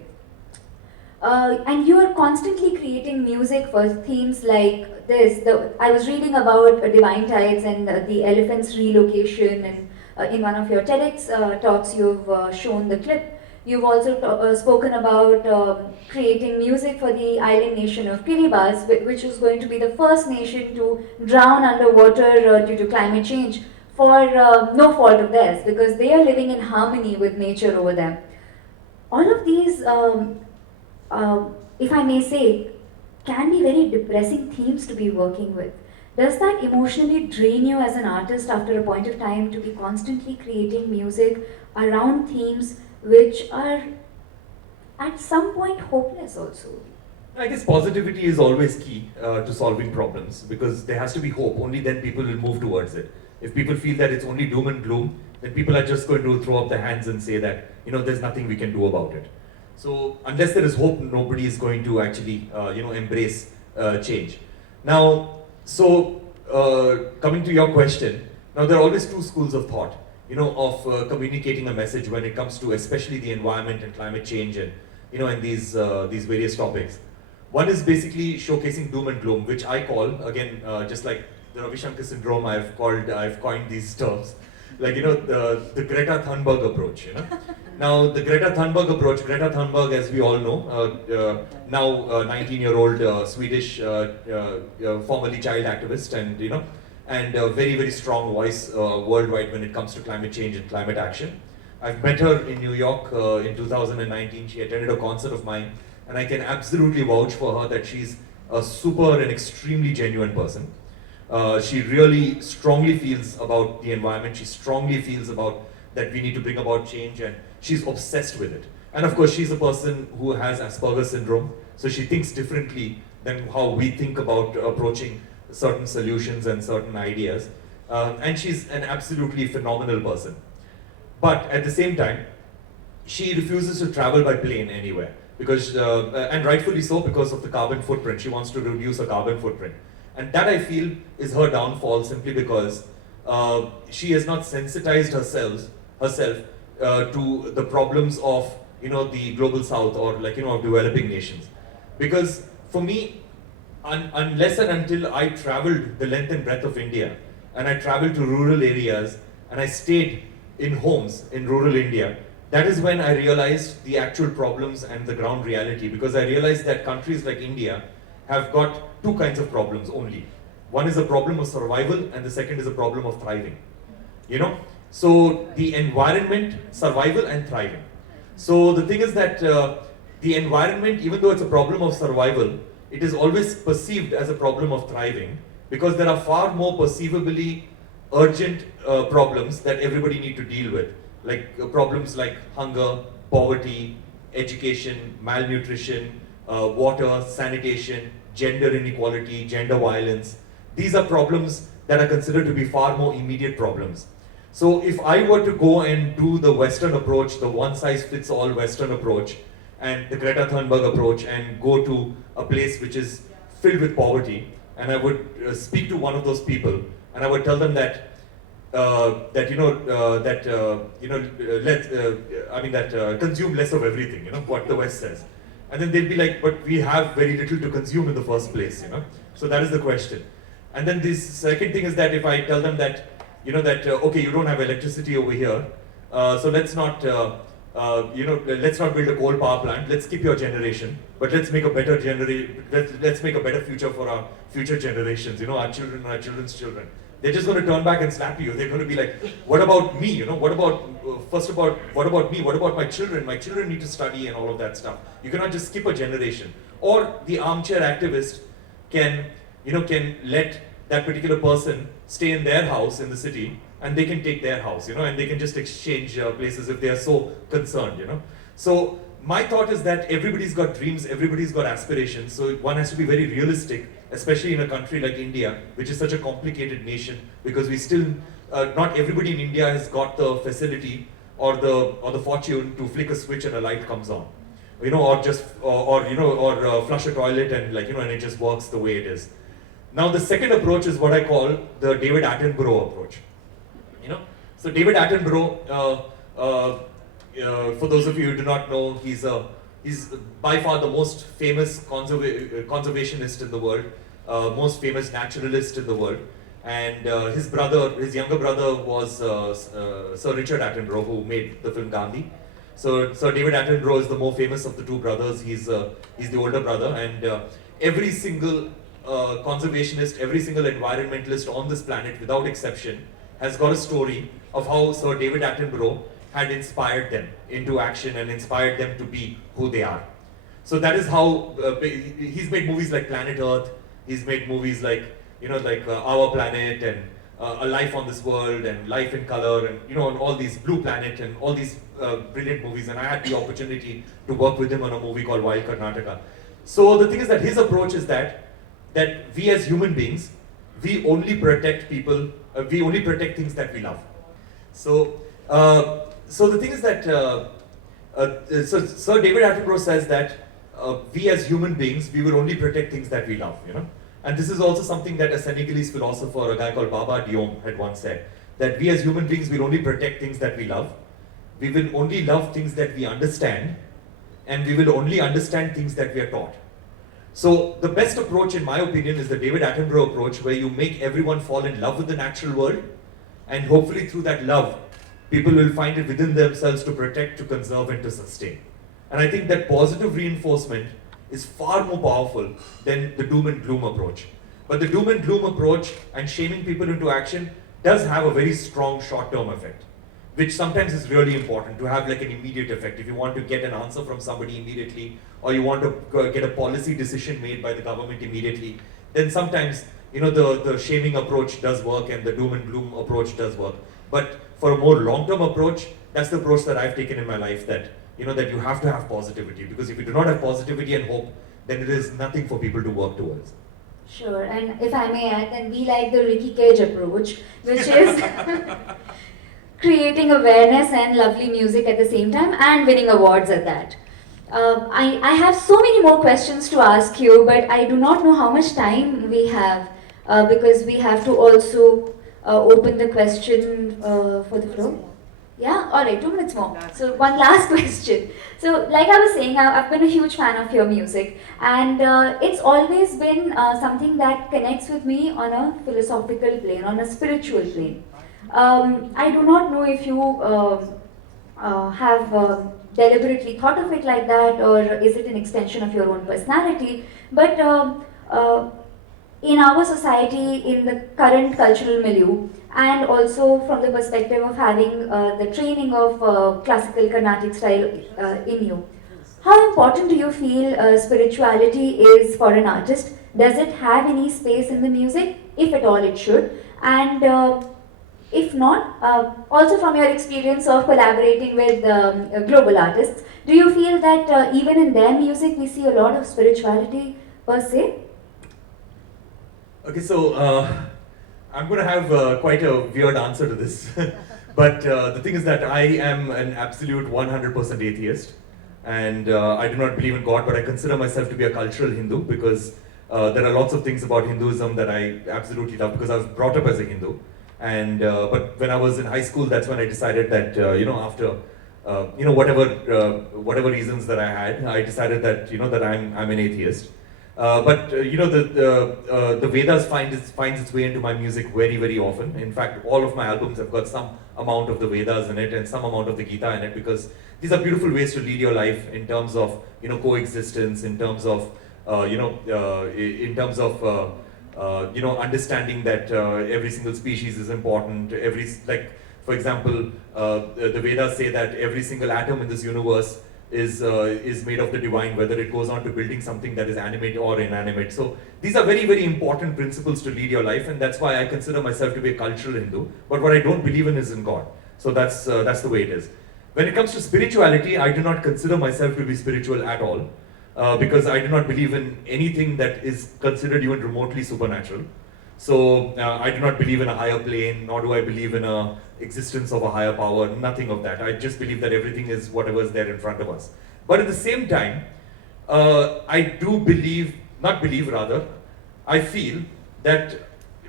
And you are constantly creating music for themes like this. I was reading about Divine Tides and the elephants' relocation, and in one of your TEDx talks you've shown the clip. You've also spoken about creating music for the island nation of Kiribati, which is going to be the first nation to drown underwater due to climate change for no fault of theirs, because they are living in harmony with nature over there. All of these if I may say, can be very depressing themes to be working with. Does that emotionally drain you as an artist after a point of time to be constantly creating music around themes which are at some point hopeless also? I guess positivity is always key to solving problems, because there has to be hope. Only then people will move towards it. If people feel that it's only doom and gloom, then people are just going to throw up their hands and say that, you know, there's nothing we can do about it. So unless there is hope, nobody is going to actually, you know, embrace change. Now, so coming to your question, now there are always two schools of thought, you know, of communicating a message when it comes to especially the environment and climate change, and you know, and these various topics. One is basically showcasing doom and gloom, which I call, again, just like the Ravi Shankar syndrome, I've coined these terms, like, you know, the Greta Thunberg approach, you know. Now, the Greta Thunberg approach, Greta Thunberg, as we all know, now 19-year-old Swedish, formerly child activist, and you know, and a very, very strong voice worldwide when it comes to climate change and climate action. I've met her in New York in 2019. She attended a concert of mine, and I can absolutely vouch for her that she's a super and extremely genuine person. She really strongly feels about the environment. She strongly feels about that we need to bring about change, and she's obsessed with it. And of course, she's a person who has Asperger's syndrome, so she thinks differently than how we think about approaching certain solutions and certain ideas. And she's an absolutely phenomenal person. But at the same time, she refuses to travel by plane anywhere, because, and rightfully so, because of the carbon footprint. She wants to reduce her carbon footprint. And that, I feel, is her downfall, simply because she has not sensitized herself to the problems of, you know, the global south, or like, you know, of developing nations. Because for me, unless and until I traveled the length and breadth of India, and I traveled to rural areas, and I stayed in homes in rural India, that is when I realized the actual problems and the ground reality. Because I realized that countries like India have got two kinds of problems only. One is a problem of survival, and the second is a problem of thriving. You know? So the environment, survival and thriving. So the thing is that the environment, even though it's a problem of survival, it is always perceived as a problem of thriving, because there are far more perceivably urgent problems that everybody need to deal with, like problems like hunger, poverty, education, malnutrition, water, sanitation, gender inequality, gender violence. These are problems that are considered to be far more immediate problems. So if I were to go and do the Western approach, the one-size-fits-all Western approach, and the Greta Thunberg approach, and go to a place which is filled with poverty, and I would speak to one of those people, and I would tell them that consume less of everything, what the West says, and then they'll be like, but we have very little to consume in the first place, So that is the question. And then this second thing is that if I tell them that, okay, you don't have electricity over here, so let's not build a coal power plant. Let's keep your generation, but let's make a better let's make a better future for our future generations. Our children, our children's children. They're just going to turn back and slap you. They're going to be like, what about me? What about me? What about my children? My children need to study and all of that stuff. You cannot just skip a generation. Or the armchair activist can let that particular person stay in their house in the city, and they can take their house, and they can just exchange places if they are so concerned, So my thought is that everybody's got dreams, everybody's got aspirations, so one has to be very realistic, especially in a country like India, which is such a complicated nation, because we still, not everybody in India has got the facility or the fortune to flick a switch and a light comes on, or just, or flush a toilet and and it just works the way it is. Now the second approach is what I call the David Attenborough approach. So David Attenborough, for those of you who do not know, he's by far the most famous conservationist in the world, most famous naturalist in the world, and his younger brother was Sir Richard Attenborough, who made the film Gandhi. So David Attenborough is the more famous of the two brothers. He's the older brother, and every single conservationist, every single environmentalist on this planet, without exception, has got a story of how Sir David Attenborough had inspired them into action and inspired them to be who they are. So that is how he's made movies like Planet Earth. He's made movies like Our Planet and A Life on This World and Life in Color and and all these Blue Planet and all these brilliant movies. And I had the opportunity to work with him on a movie called Wild Karnataka. So the thing is that his approach is that we as human beings, we only protect people. We only protect things that we love. So the thing is that so Sir David Attenborough says that we as human beings, we will only protect things that we love. And this is also something that a Senegalese philosopher, a guy called Baba Diom, had once said, that we as human beings will only protect things that we love. We will only love things that we understand, and we will only understand things that we are taught. So the best approach, in my opinion, is the David Attenborough approach, where you make everyone fall in love with the natural world, and hopefully through that love, people will find it within themselves to protect, to conserve, and to sustain. And I think that positive reinforcement is far more powerful than the doom and gloom approach. But the doom and gloom approach and shaming people into action does have a very strong short-term effect, which sometimes is really important to have like an immediate effect. If you want to get an answer from somebody immediately, or you want to get a policy decision made by the government immediately, then sometimes the shaming approach does work and the doom and gloom approach does work. But for a more long-term approach, that's the approach that I've taken in my life, that that you have to have positivity, because if you do not have positivity and hope, then it is nothing for people to work towards. Sure, and if I may add, then we like the Ricky Kej approach, which is creating awareness and lovely music at the same time and winning awards at that. I have so many more questions to ask you, but I do not know how much time we have because we have to also open the question for the floor. Yeah, alright, 2 minutes more. So one last question. So like I was saying, I've been a huge fan of your music, and it's always been something that connects with me on a philosophical plane, on a spiritual plane. I do not know if you have deliberately thought of it like that, or is it an extension of your own personality, but in our society, in the current cultural milieu, and also from the perspective of having the training of classical Carnatic style in you, how important do you feel spirituality is for an artist? Does it have any space in the music, if at all it should? And If not, also from your experience of collaborating with global artists, do you feel that even in their music we see a lot of spirituality per se? Okay, so I'm going to have quite a weird answer to this. But the thing is that I am an absolute 100% atheist. And I do not believe in God, but I consider myself to be a cultural Hindu because there are lots of things about Hinduism that I absolutely love because I was brought up as a Hindu. And but when I was in high school, that's when I decided that after whatever reasons that I had, I decided that that I'm an atheist. But the Vedas finds its way into my music very, very often. In fact, all of my albums have got some amount of the Vedas in it and some amount of the Gita in it because these are beautiful ways to lead your life in terms of coexistence, in terms of understanding that every single species is important. For example, the Vedas say that every single atom in this universe is made of the divine, whether it goes on to building something that is animate or inanimate. So these are very, very important principles to lead your life, and that's why I consider myself to be a cultural Hindu. But what I don't believe in is in God. So that's the way it is. When it comes to spirituality, I do not consider myself to be spiritual at all, because I do not believe in anything that is considered even remotely supernatural. So I do not believe in a higher plane, nor do I believe in a existence of a higher power, nothing of that. I just believe that everything is whatever is there in front of us. But at the same time, I do believe, not believe rather, I feel that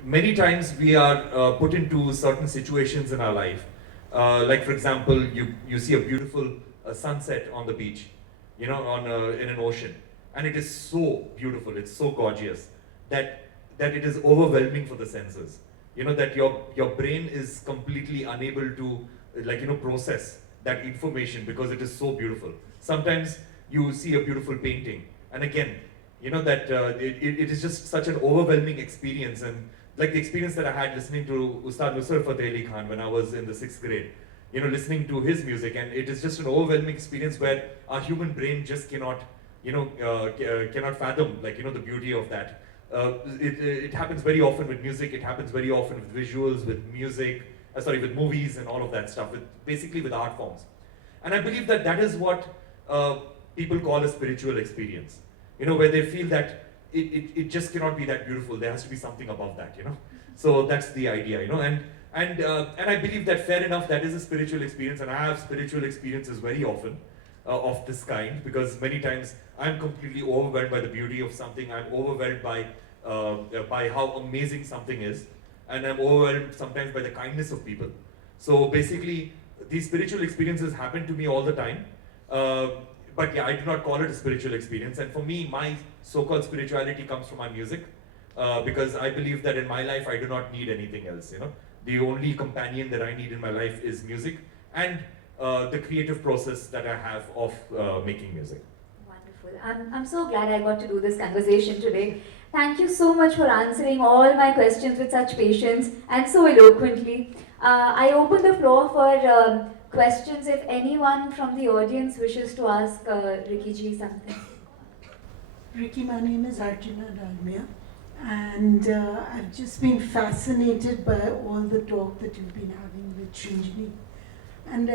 many times we are put into certain situations in our life. Like for example, you see a beautiful sunset on the beach, in an ocean, and it is so beautiful, it's so gorgeous that it is overwhelming for the senses. That your brain is completely unable to process that information because it is so beautiful. Sometimes you see a beautiful painting, and again, that it is just such an overwhelming experience, and like the experience that I had listening to Ustad Nusrat Fateh Ali Khan when I was in the 6th grade, listening to his music, and it is just an overwhelming experience where our human brain just cannot fathom the beauty of that. It happens very often with music. It happens very often with visuals, with music. With movies and all of that stuff. Basically with art forms, and I believe that is what people call a spiritual experience. Where they feel that it just cannot be that beautiful. There has to be something above that. So that's the idea. And I believe that fair enough. That is a spiritual experience, and I have spiritual experiences very often. Of this kind, because many times I'm completely overwhelmed by the beauty of something. I'm overwhelmed by how amazing something is, and I'm overwhelmed sometimes by the kindness of people. So basically, these spiritual experiences happen to me all the time. But yeah, I do not call it a spiritual experience. And for me, my so-called spirituality comes from my music, because I believe that in my life I do not need anything else. The only companion that I need in my life is music and the creative process that I have of making music. Wonderful. I'm so glad I got to do this conversation today. Thank you so much for answering all my questions with such patience and so eloquently. I open the floor for questions if anyone from the audience wishes to ask Ricky Ji something. Ricky, my name is Arjuna Dalmia, and I've just been fascinated by all the talk that you've been having with Srinjini. And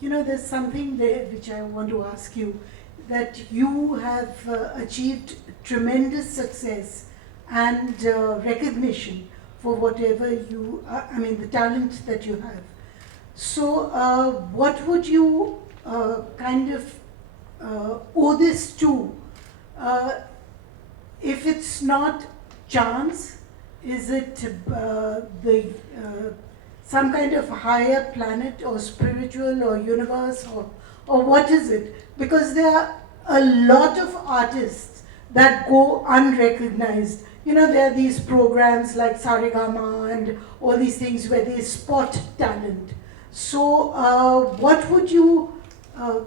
there's something there which I want to ask you, that you have achieved tremendous success and recognition for whatever the talent that you have. So what would you owe this to? If it's not chance, is it some kind of higher planet or spiritual or universe, or what is it? Because there are a lot of artists that go unrecognized. There are these programs like Saregama and all these things where they spot talent. So what would you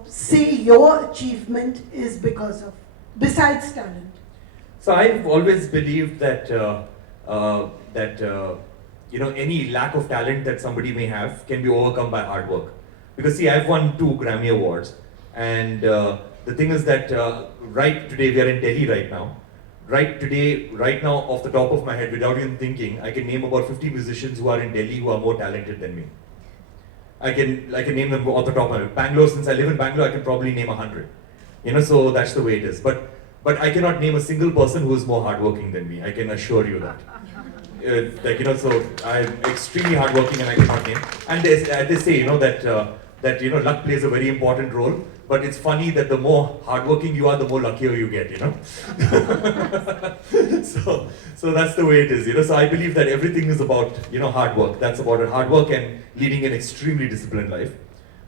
say your achievement is because of, besides talent? So I've always believed that any lack of talent that somebody may have can be overcome by hard work. Because see, I've won 2 Grammy Awards, and the thing is that right today we are in Delhi right now, right today, right now, off the top of my head, without even thinking, I can name about 50 musicians who are in Delhi who are more talented than me. I can name them off the top of my head. Bangalore, since I live in Bangalore, I can probably name 100. So that's the way it is. But I cannot name a single person who is more hardworking than me. I can assure you that. So I'm extremely hardworking and I cannot name. And they say, that luck plays a very important role. But it's funny that the more hardworking you are, the more luckier you get, So that's the way it is, So I believe that everything is about, hard work. That's about it. Hard work and leading an extremely disciplined life.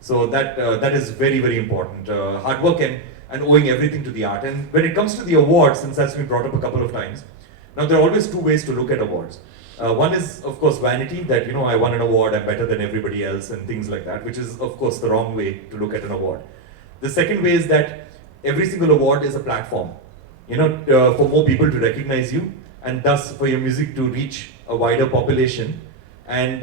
So that is very, very important. Hard work and owing everything to the art. And when it comes to the awards, since that's been brought up a couple of times, now there are always two ways to look at awards. One is, of course, vanity, that, I won an award, I'm better than everybody else, and things like that, which is, of course, the wrong way to look at an award. The second way is that every single award is a platform, for more people to recognize you, and thus for your music to reach a wider population. And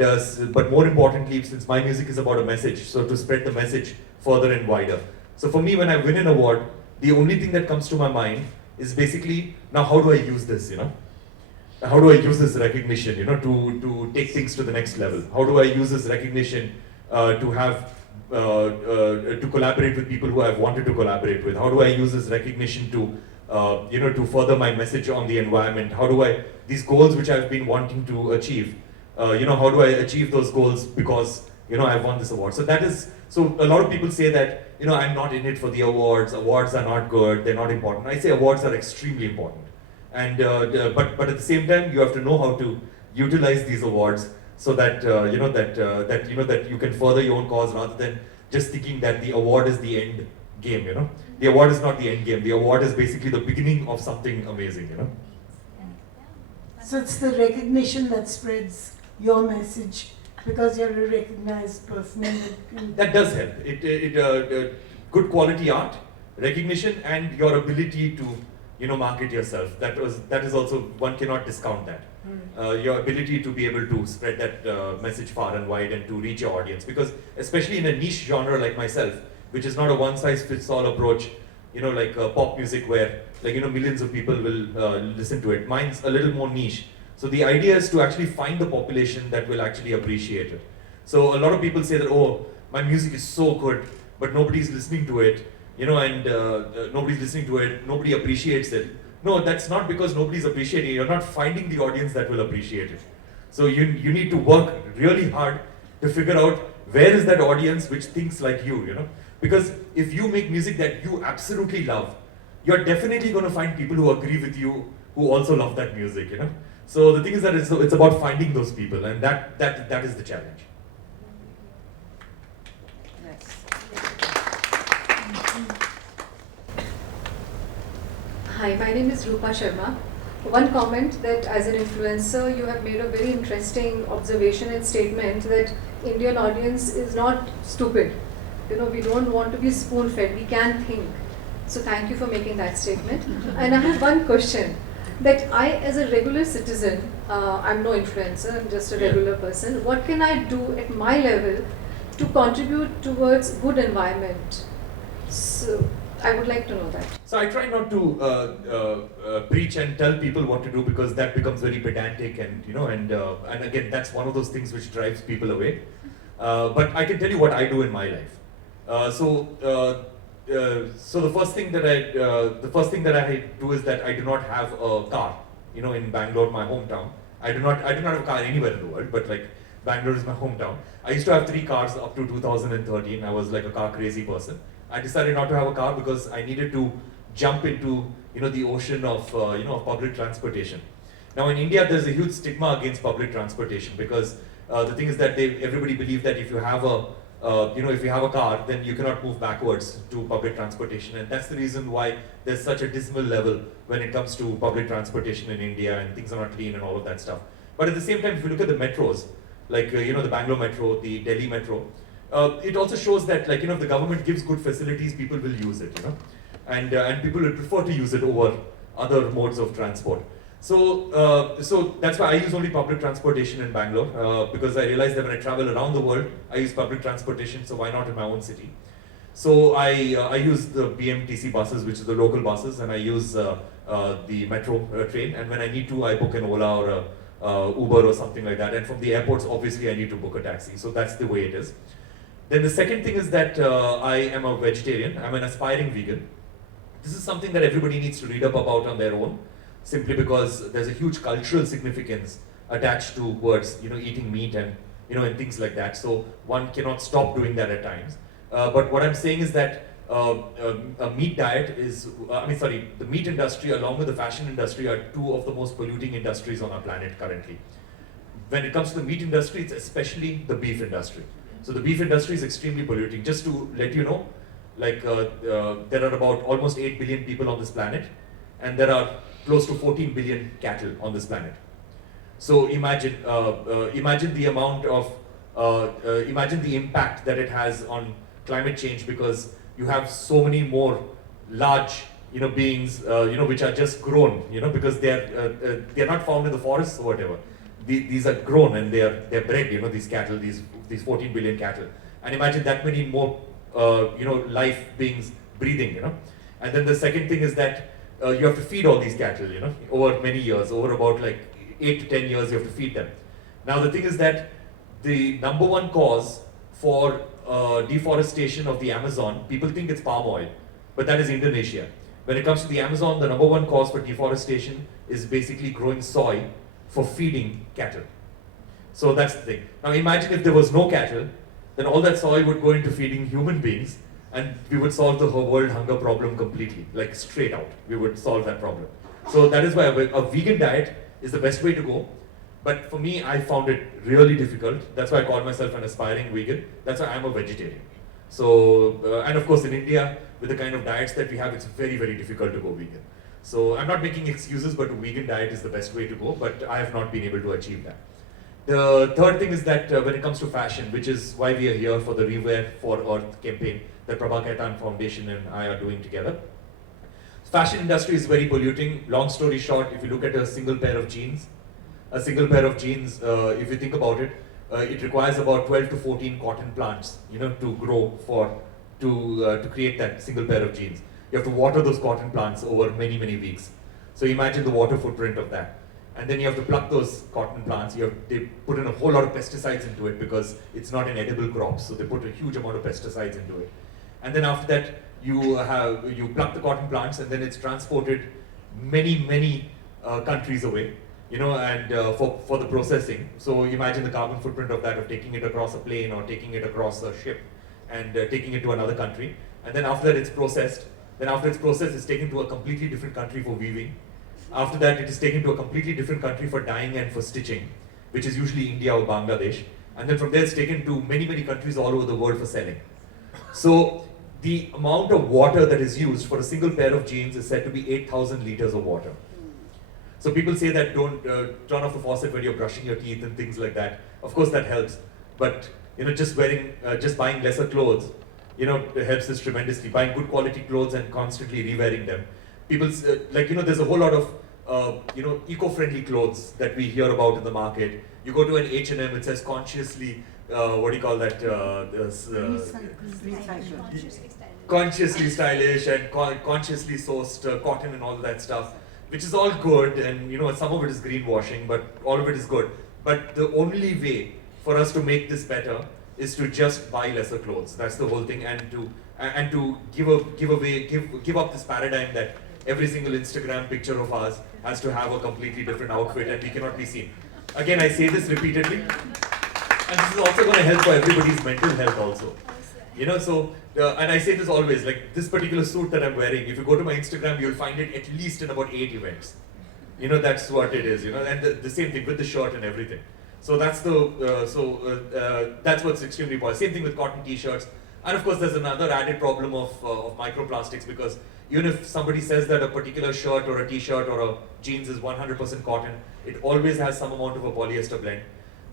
but more importantly, since my music is about a message, so to spread the message further and wider. So for me, when I win an award, the only thing that comes to my mind is basically, now how do I use this, How do I use this recognition, to take things to the next level? How do I use this recognition to have to collaborate with people who I've wanted to collaborate with? How do I use this recognition to, to further my message on the environment? How do I, these goals which I've been wanting to achieve, how do I achieve those goals because, I've won this award? So so a lot of people say that, I'm not in it for the awards are not good, they're not important. I say awards are extremely important. And, but at the same time, you have to know how to utilize these awards so that that you can further your own cause rather than just thinking that the award is the end game. The award is not the end game. The award is basically the beginning of something amazing. So it's the recognition that spreads your message because you're a recognized person. That does help. Good quality art, recognition, and your ability to market yourself. That is also, one cannot discount that. Your ability to be able to spread that message far and wide and to reach your audience. Because especially in a niche genre like myself, which is not a one-size-fits-all approach, like pop music where millions of people will listen to it. Mine's a little more niche. So the idea is to actually find the population that will actually appreciate it. So a lot of people say that, oh, my music is so good, but nobody's listening to it. And nobody's listening to it, nobody appreciates it. No, that's not because nobody's appreciating it. You're not finding the audience that will appreciate it. So you need to work really hard to figure out where is that audience which thinks like you, Because if you make music that you absolutely love, you're definitely going to find people who agree with you, who also love that music, So the thing is that it's about finding those people, and that is the challenge. Hi, my name is Rupa Sharma. One comment that as an influencer, you have made a very interesting observation and statement that Indian audience is not stupid. We don't want to be spoon-fed, we can think. So thank you for making that statement. And I have one question, that I as a regular citizen, I'm no influencer, I'm just a regular person, what can I do at my level to contribute towards good environment? So I would like to know that. So I try not to preach and tell people what to do because that becomes very pedantic and again that's one of those things which drives people away. But I can tell you what I do in my life. So the first thing that I do is that I do not have a car. In Bangalore, my hometown, I do not have a car anywhere in the world, but like Bangalore is my hometown. I used to have 3 cars up to 2013. I was like a car crazy person. I decided not to have a car because I needed to jump into the ocean of public transportation. Now in India there's a huge stigma against public transportation because the thing is that everybody believes that if you have a car then you cannot move backwards to public transportation, and that's the reason why there's such a dismal level when it comes to public transportation in India and things are not clean and all of that stuff. But at the same time, if you look at the metros, like the Bangalore metro, the Delhi metro, it also shows that if the government gives good facilities, people will use it, and people will prefer to use it over other modes of transport. So that's why I use only public transportation in Bangalore because I realized that when I travel around the world, I use public transportation. So why not in my own city? So I use the BMTC buses, which is the local buses, and I use the metro train. And when I need to, I book an Ola or a Uber or something like that. And from the airports, obviously, I need to book a taxi. So that's the way it is. Then the second thing is that I am a vegetarian. I'm an aspiring vegan. This is something that everybody needs to read up about on their own, simply because there's a huge cultural significance attached to words, eating meat and and things like that. So one cannot stop doing that at times. But what I'm saying is that a meat diet is, the meat industry along with the fashion industry are two of the most polluting industries on our planet currently. When it comes to the meat industry, it's especially the beef industry. So the beef industry is extremely polluting. Just to let you know, there are about almost 8 billion people on this planet, and there are close to 14 billion cattle on this planet. So imagine the amount of, imagine the impact that it has on climate change, because you have so many more large, beings, which are just grown, because they're not found in the forests or whatever. These are grown and they're bred, these cattle, these 14 billion cattle. And imagine that many more, life beings breathing, And then the second thing is that you have to feed all these cattle, over many years, over about like 8 to 10 years, you have to feed them. Now the thing is that the number one cause for deforestation of the Amazon, people think it's palm oil, but that is Indonesia. When it comes to the Amazon, the number one cause for deforestation is basically growing soy for feeding cattle. So that's the thing. Now imagine if there was no cattle, then all that soy would go into feeding human beings, and we would solve the whole world hunger problem completely, like straight out. We would solve that problem. So that is why a vegan diet is the best way to go. But for me, I found it really difficult. That's why I call myself an aspiring vegan. That's why I'm a vegetarian. So, and of course in India, with the kind of diets that we have, it's very, very difficult to go vegan. So I'm not making excuses, but a vegan diet is the best way to go, but I have not been able to achieve that. The third thing is that when it comes to fashion, which is why we are here for the Rewear for Earth campaign that Prabha Khaitan Foundation and I are doing together. Fashion industry is very polluting. Long story short, if you look at a single pair of jeans, if you think about it, it requires about 12 to 14 cotton plants, to grow to create that single pair of jeans. You have to water those cotton plants over many, many weeks. So imagine the water footprint of that. And then you have to pluck those cotton plants. They put in a whole lot of pesticides into it because it's not an edible crop. So they put a huge amount of pesticides into it. And then after that, you pluck the cotton plants, and then it's transported many, many countries away, and for the processing. So imagine the carbon footprint of that, of taking it across a plane or taking it across a ship and taking it to another country. And then after that, it's processed. Then after it's processed, it's taken to a completely different country for weaving. After that, it is taken to a completely different country for dyeing and for stitching, which is usually India or Bangladesh. And then from there, it's taken to many, many countries all over the world for selling. So the amount of water that is used for a single pair of jeans is said to be 8,000 liters of water. So people say that don't turn off the faucet when you're brushing your teeth and things like that. Of course that helps, but just buying lesser clothes, it helps us tremendously. Buying good quality clothes and constantly rewearing them. People there's a whole lot of eco-friendly clothes that we hear about in the market. You go to an H&M, it says consciously, consciously stylish and consciously sourced cotton and all that stuff, which is all good, and some of it is greenwashing, but all of it is good. But the only way for us to make this better is to just buy lesser clothes. That's the whole thing, and to give up this paradigm that every single Instagram picture of ours has to have a completely different outfit and we cannot be seen. Again, I say this repeatedly, and this is also going to help for everybody's mental health also. And I say this always, like this particular suit that I'm wearing, if you go to my Instagram, you'll find it at least in about 8 events. That's what it is, and the same thing with the shirt and everything. So that's that's what's extremely important. Same thing with cotton t-shirts. And of course, there's another added problem of microplastics, because even if somebody says that a particular shirt or a t-shirt or a jeans is 100% cotton, it always has some amount of a polyester blend.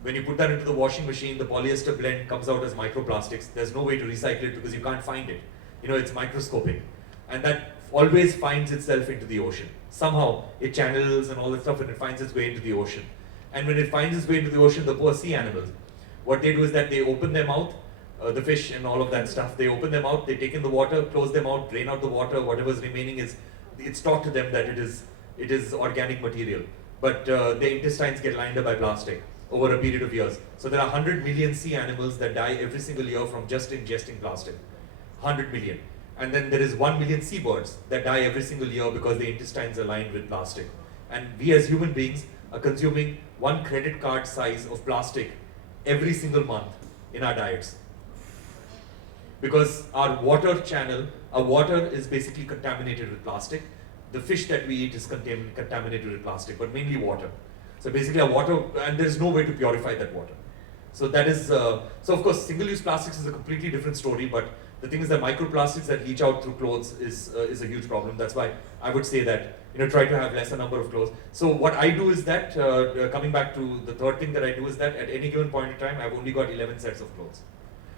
When you put that into the washing machine, the polyester blend comes out as microplastics. There's no way to recycle it because you can't find it. It's microscopic. And that always finds itself into the ocean. Somehow, it channels and all that stuff, and it finds its way into the ocean. And when it finds its way into the ocean, the poor sea animals, what they do is that they open their mouth, the fish and all of that stuff. They open them out, they take in the water, close them out, drain out the water. Whatever's remaining it's taught to them that it is organic material. But their intestines get lined up by plastic over a period of years. So there are 100 million sea animals that die every single year from just ingesting plastic. 100 million. And then there is 1 million seabirds that die every single year because their intestines are lined with plastic. And we as human beings are consuming 1 credit card size of plastic every single month in our diets. Because our water channel, our water is basically contaminated with plastic. The fish that we eat is contaminated with plastic, but mainly water. So basically our water, and there is no way to purify that water. So that is, so of course single-use plastics is a completely different story, but the thing is that microplastics that leach out through clothes is a huge problem. That's why I would say that, try to have lesser number of clothes. So what I do is that, coming back to the third thing that I do is that at any given point in time, I've only got 11 sets of clothes.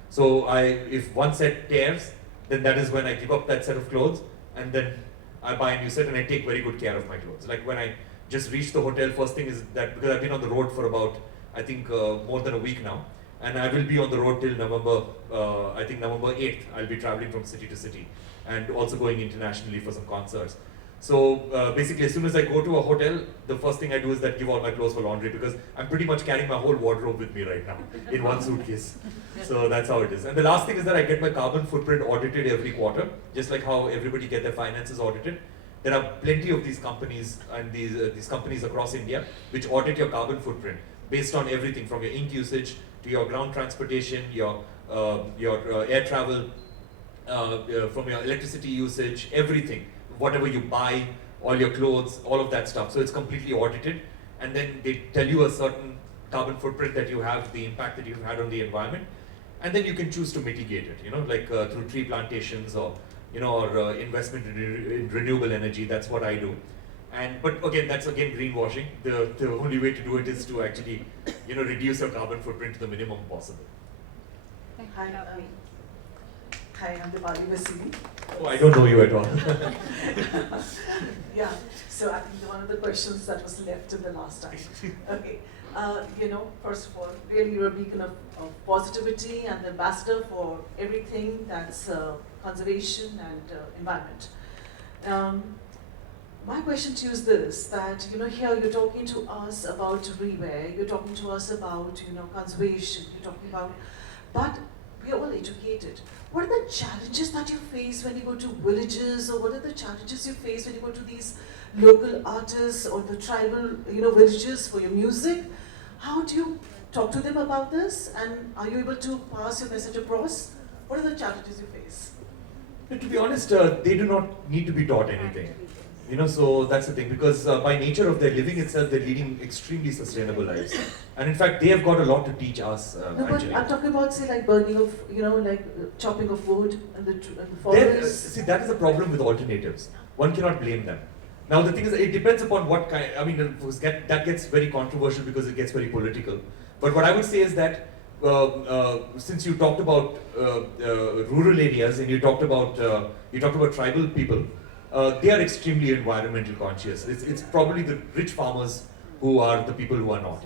So if one set tears, then that is when I give up that set of clothes, and then I buy a new set, and I take very good care of my clothes. Like when I just reach the hotel, first thing is that, because I've been on the road for about, I think more than a week now, and I will be on the road till November, I think November 8th, I'll be traveling from city to city, and also going internationally for some concerts. So basically, as soon as I go to a hotel, the first thing I do is that give all my clothes for laundry, because I'm pretty much carrying my whole wardrobe with me right now in one suitcase. So that's how it is. And the last thing is that I get my carbon footprint audited every quarter, just like how everybody get their finances audited. There are plenty of these companies and these companies across India which audit your carbon footprint based on everything from your ink usage to your ground transportation, your air travel, from your electricity usage, everything. Whatever you buy, all your clothes, all of that stuff. So it's completely audited, and then they tell you a certain carbon footprint that you have, the impact that you've had on the environment, and then you can choose to mitigate it, like through tree plantations or investment in renewable energy. That's what I do. But again, that's again greenwashing. The only way to do it is to actually reduce your carbon footprint to the minimum possible. Hi, hi, I'm Dipali Vasili. Oh, I don't know you at all. Yeah, so I think one of the questions that was left in the last time. Okay, first of all, really you're a beacon of positivity and the ambassador for everything that's conservation and environment. My question to you is this, that here you're talking to us about rewear, you're talking to us about conservation, you're talking about, but we're all educated. What are the challenges that you face when you go to villages, or what are the challenges you face when you go to these local artists or the tribal villages for your music? How do you talk to them about this, and are you able to pass your message across? What are the challenges you face? To be honest, they do not need to be taught anything. So that's the thing, because by nature of their living itself, they're leading extremely sustainable lives. And in fact, they have got a lot to teach us, No, but actually. I'm talking about, say, like burning of, chopping of wood and the forest. See, that is the problem with alternatives. One cannot blame them. Now, the thing is, it depends upon what kind, that gets very controversial because it gets very political. But what I would say is that, since you talked about rural areas and you talked about tribal people, they are extremely environmental conscious. It's probably the rich farmers who are the people who are not,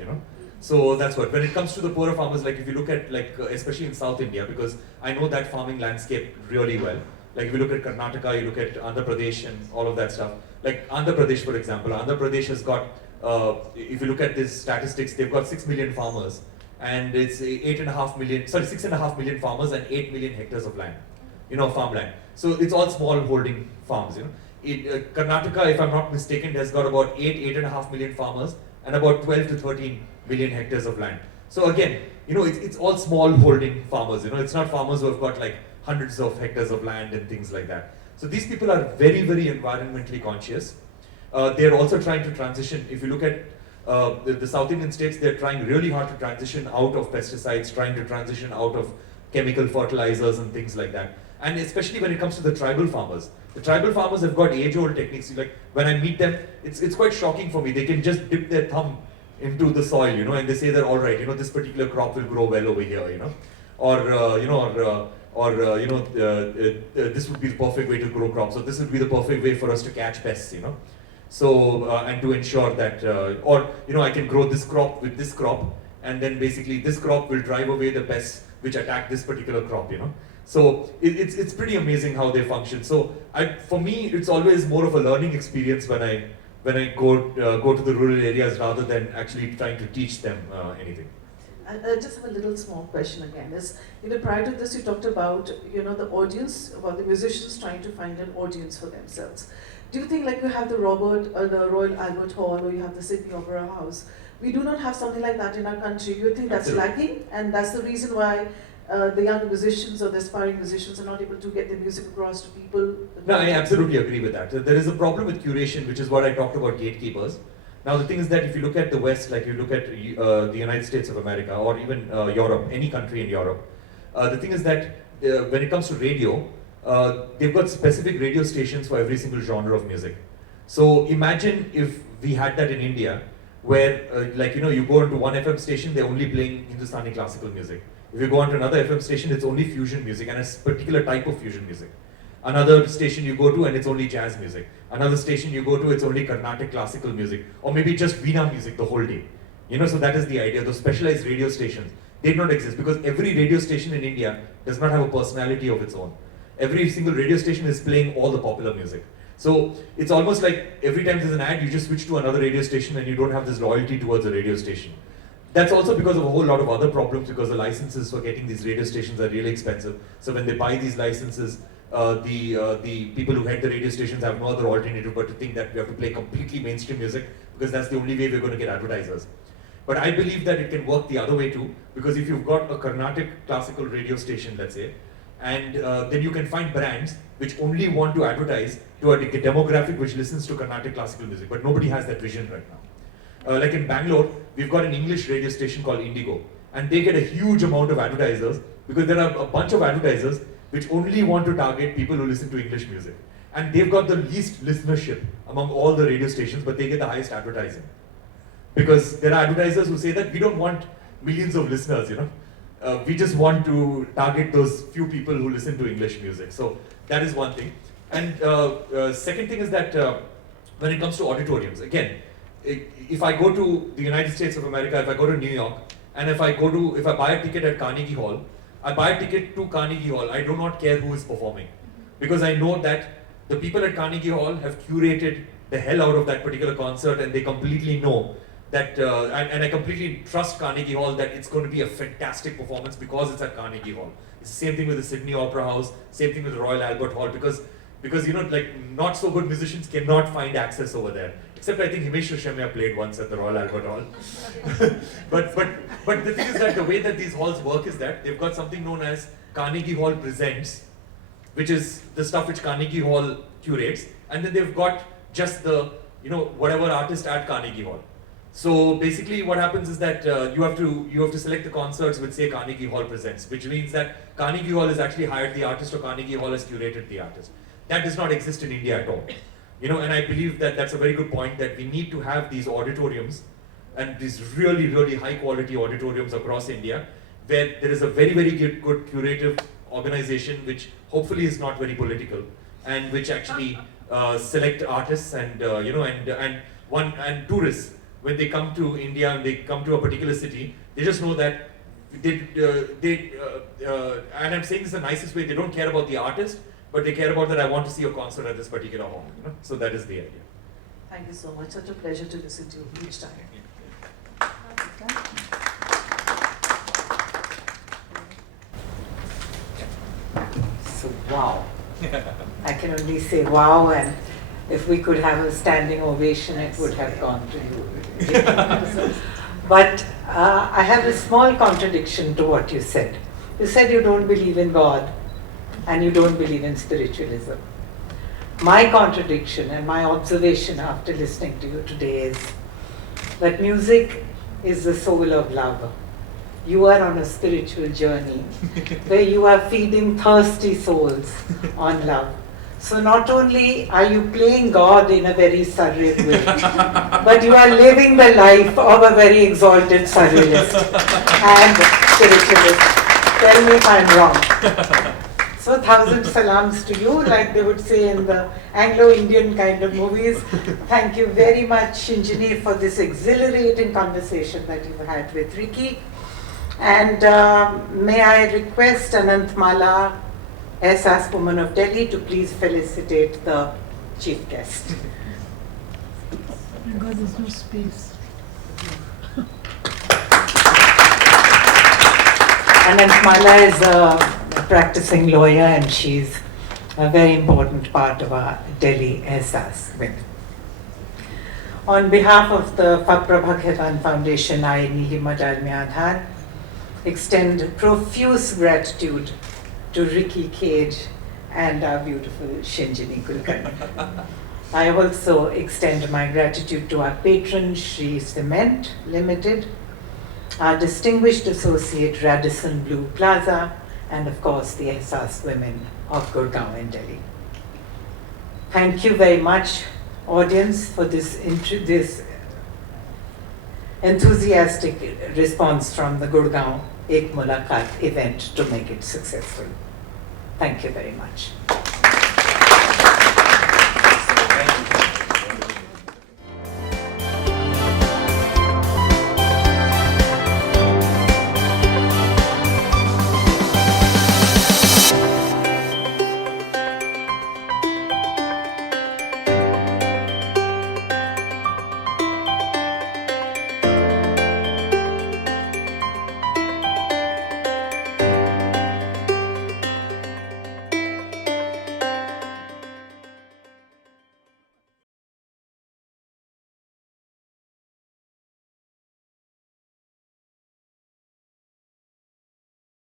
So that's what. When it comes to the poorer farmers, like if you look at, especially in South India, because I know that farming landscape really well. Like if you look at Karnataka, you look at Andhra Pradesh and all of that stuff. Like Andhra Pradesh, for example, Andhra Pradesh has got, if you look at these statistics, they've got 6 million farmers, and it's 6.5 million farmers and 8 million hectares of land, farmland. So it's all small holding farms, In Karnataka, if I'm not mistaken, has got about 8.5 million farmers and about 12 to 13 million hectares of land. So again, it's all small holding farmers, it's not farmers who have got like hundreds of hectares of land and things like that. So these people are very, very environmentally conscious. They're also trying to transition. If you look at the South Indian states, they're trying really hard to transition out of pesticides, trying to transition out of chemical fertilizers and things like that. And especially when it comes to the tribal farmers. The tribal farmers have got age-old techniques. Like when I meet them, it's quite shocking for me. They can just dip their thumb into the soil, and they say that, all right, this particular crop will grow well over here, this would be the perfect way to grow crops, or this would be the perfect way for us to catch pests, So, and to ensure that, I can grow this crop with this crop, and then basically this crop will drive away the pests which attack this particular crop, you know. So it's pretty amazing how they function. So for me, it's always more of a learning experience when I go to the rural areas rather than actually trying to teach them anything. I just have a little small question again. Prior to this, you talked about, the audience, about the musicians trying to find an audience for themselves. Do you think, like you have the Royal Albert Hall, or you have the Sydney Opera House, we do not have something like that in our country? You think that's lacking, and that's the reason why the young musicians or the aspiring musicians are not able to get their music across to people? No, I absolutely agree with that. There is a problem with curation, which is what I talked about, gatekeepers. Now the thing is that if you look at the West, like you look at the United States of America, or even Europe, any country in Europe, the thing is that when it comes to radio, they've got specific radio stations for every single genre of music. So imagine if we had that in India, where you go into one FM station, they're only playing Hindustani classical music. If you go onto another FM station, it's only fusion music and a particular type of fusion music. Another station you go to and it's only jazz music. Another station you go to, it's only Carnatic classical music, or maybe just Veena music the whole day. So that is the idea. Those specialized radio stations, they don't exist because every radio station in India does not have a personality of its own. Every single radio station is playing all the popular music. So it's almost like every time there's an ad, you just switch to another radio station and you don't have this loyalty towards a radio station. That's also because of a whole lot of other problems, because the licenses for getting these radio stations are really expensive. So when they buy these licenses, the people who head the radio stations have no other alternative but to think that we have to play completely mainstream music because that's the only way we're going to get advertisers. But I believe that it can work the other way too, because if you've got a Carnatic classical radio station, let's say, and then you can find brands which only want to advertise to a demographic which listens to Carnatic classical music, but nobody has that vision right now. Like in Bangalore, we've got an English radio station called Indigo, and they get a huge amount of advertisers because there are a bunch of advertisers which only want to target people who listen to English music. And they've got the least listenership among all the radio stations, but they get the highest advertising. Because there are advertisers who say that we don't want millions of listeners, we just want to target those few people who listen to English music. So that is one thing. And second thing is that when it comes to auditoriums, again, if I go to the United States of America, if I go to New York, and if I buy a ticket at Carnegie Hall, I buy a ticket to Carnegie Hall, I do not care who is performing. Because I know that the people at Carnegie Hall have curated the hell out of that particular concert, and they completely know that, and I completely trust Carnegie Hall that it's going to be a fantastic performance because it's at Carnegie Hall. It's the same thing with the Sydney Opera House, same thing with the Royal Albert Hall, because not so good musicians cannot find access over there. Except I think Himesh Reshamya played once at the Royal Albert Hall. but the thing is that the way that these halls work is that they've got something known as Carnegie Hall Presents, which is the stuff which Carnegie Hall curates, and then they've got just the, whatever artist at Carnegie Hall. So basically what happens is that you have to select the concerts which say Carnegie Hall Presents, which means that Carnegie Hall has actually hired the artist or Carnegie Hall has curated the artist. That does not exist in India at all. And I believe that that's a very good point, that we need to have these auditoriums and these really, really high quality auditoriums across India, where there is a very, very good curative organization which hopefully is not very political, and which actually select artists and and tourists. When they come to India and they come to a particular city, they just know that and I'm saying this in the nicest way, they don't care about the artist, but they care about that I want to see a concert at this particular hall. So that is the idea. Thank you so much. Such a pleasure to listen to you each time. So wow. I can only say wow, and if we could have a standing ovation, it would have gone to you. But I have a small contradiction to what you said. You said you don't believe in God and you don't believe in spiritualism. My contradiction and my observation after listening to you today is that music is the soul of love. You are on a spiritual journey where you are feeding thirsty souls on love. So not only are you playing God in a very surreal way, but you are living the life of a very exalted surrealist and spiritualist. Tell me if I'm wrong. So 1,000 salams to you, like they would say in the Anglo-Indian kind of movies. Thank you very much, Shinjini, for this exhilarating conversation that you've had with Ricky. And may I request Anantmala, SAS Woman of Delhi, to please felicitate the chief guest. Because there's no space. Anantmala is a practicing lawyer, and she's a very important part of our Delhi SAS women. On behalf of the Prabha Khetan Foundation, I, Nihima Dalmiadhan, extend profuse gratitude to Ricky Kej and our beautiful Shinjini Kulkarni. I also extend my gratitude to our patron, Shri Cement Limited, our distinguished associate, Radisson Blue Plaza, and of course the SAS women of Gurgaon and Delhi. Thank you very much, audience, for this enthusiastic response from the Gurgaon Ek Mulakat event to make it successful. Thank you very much.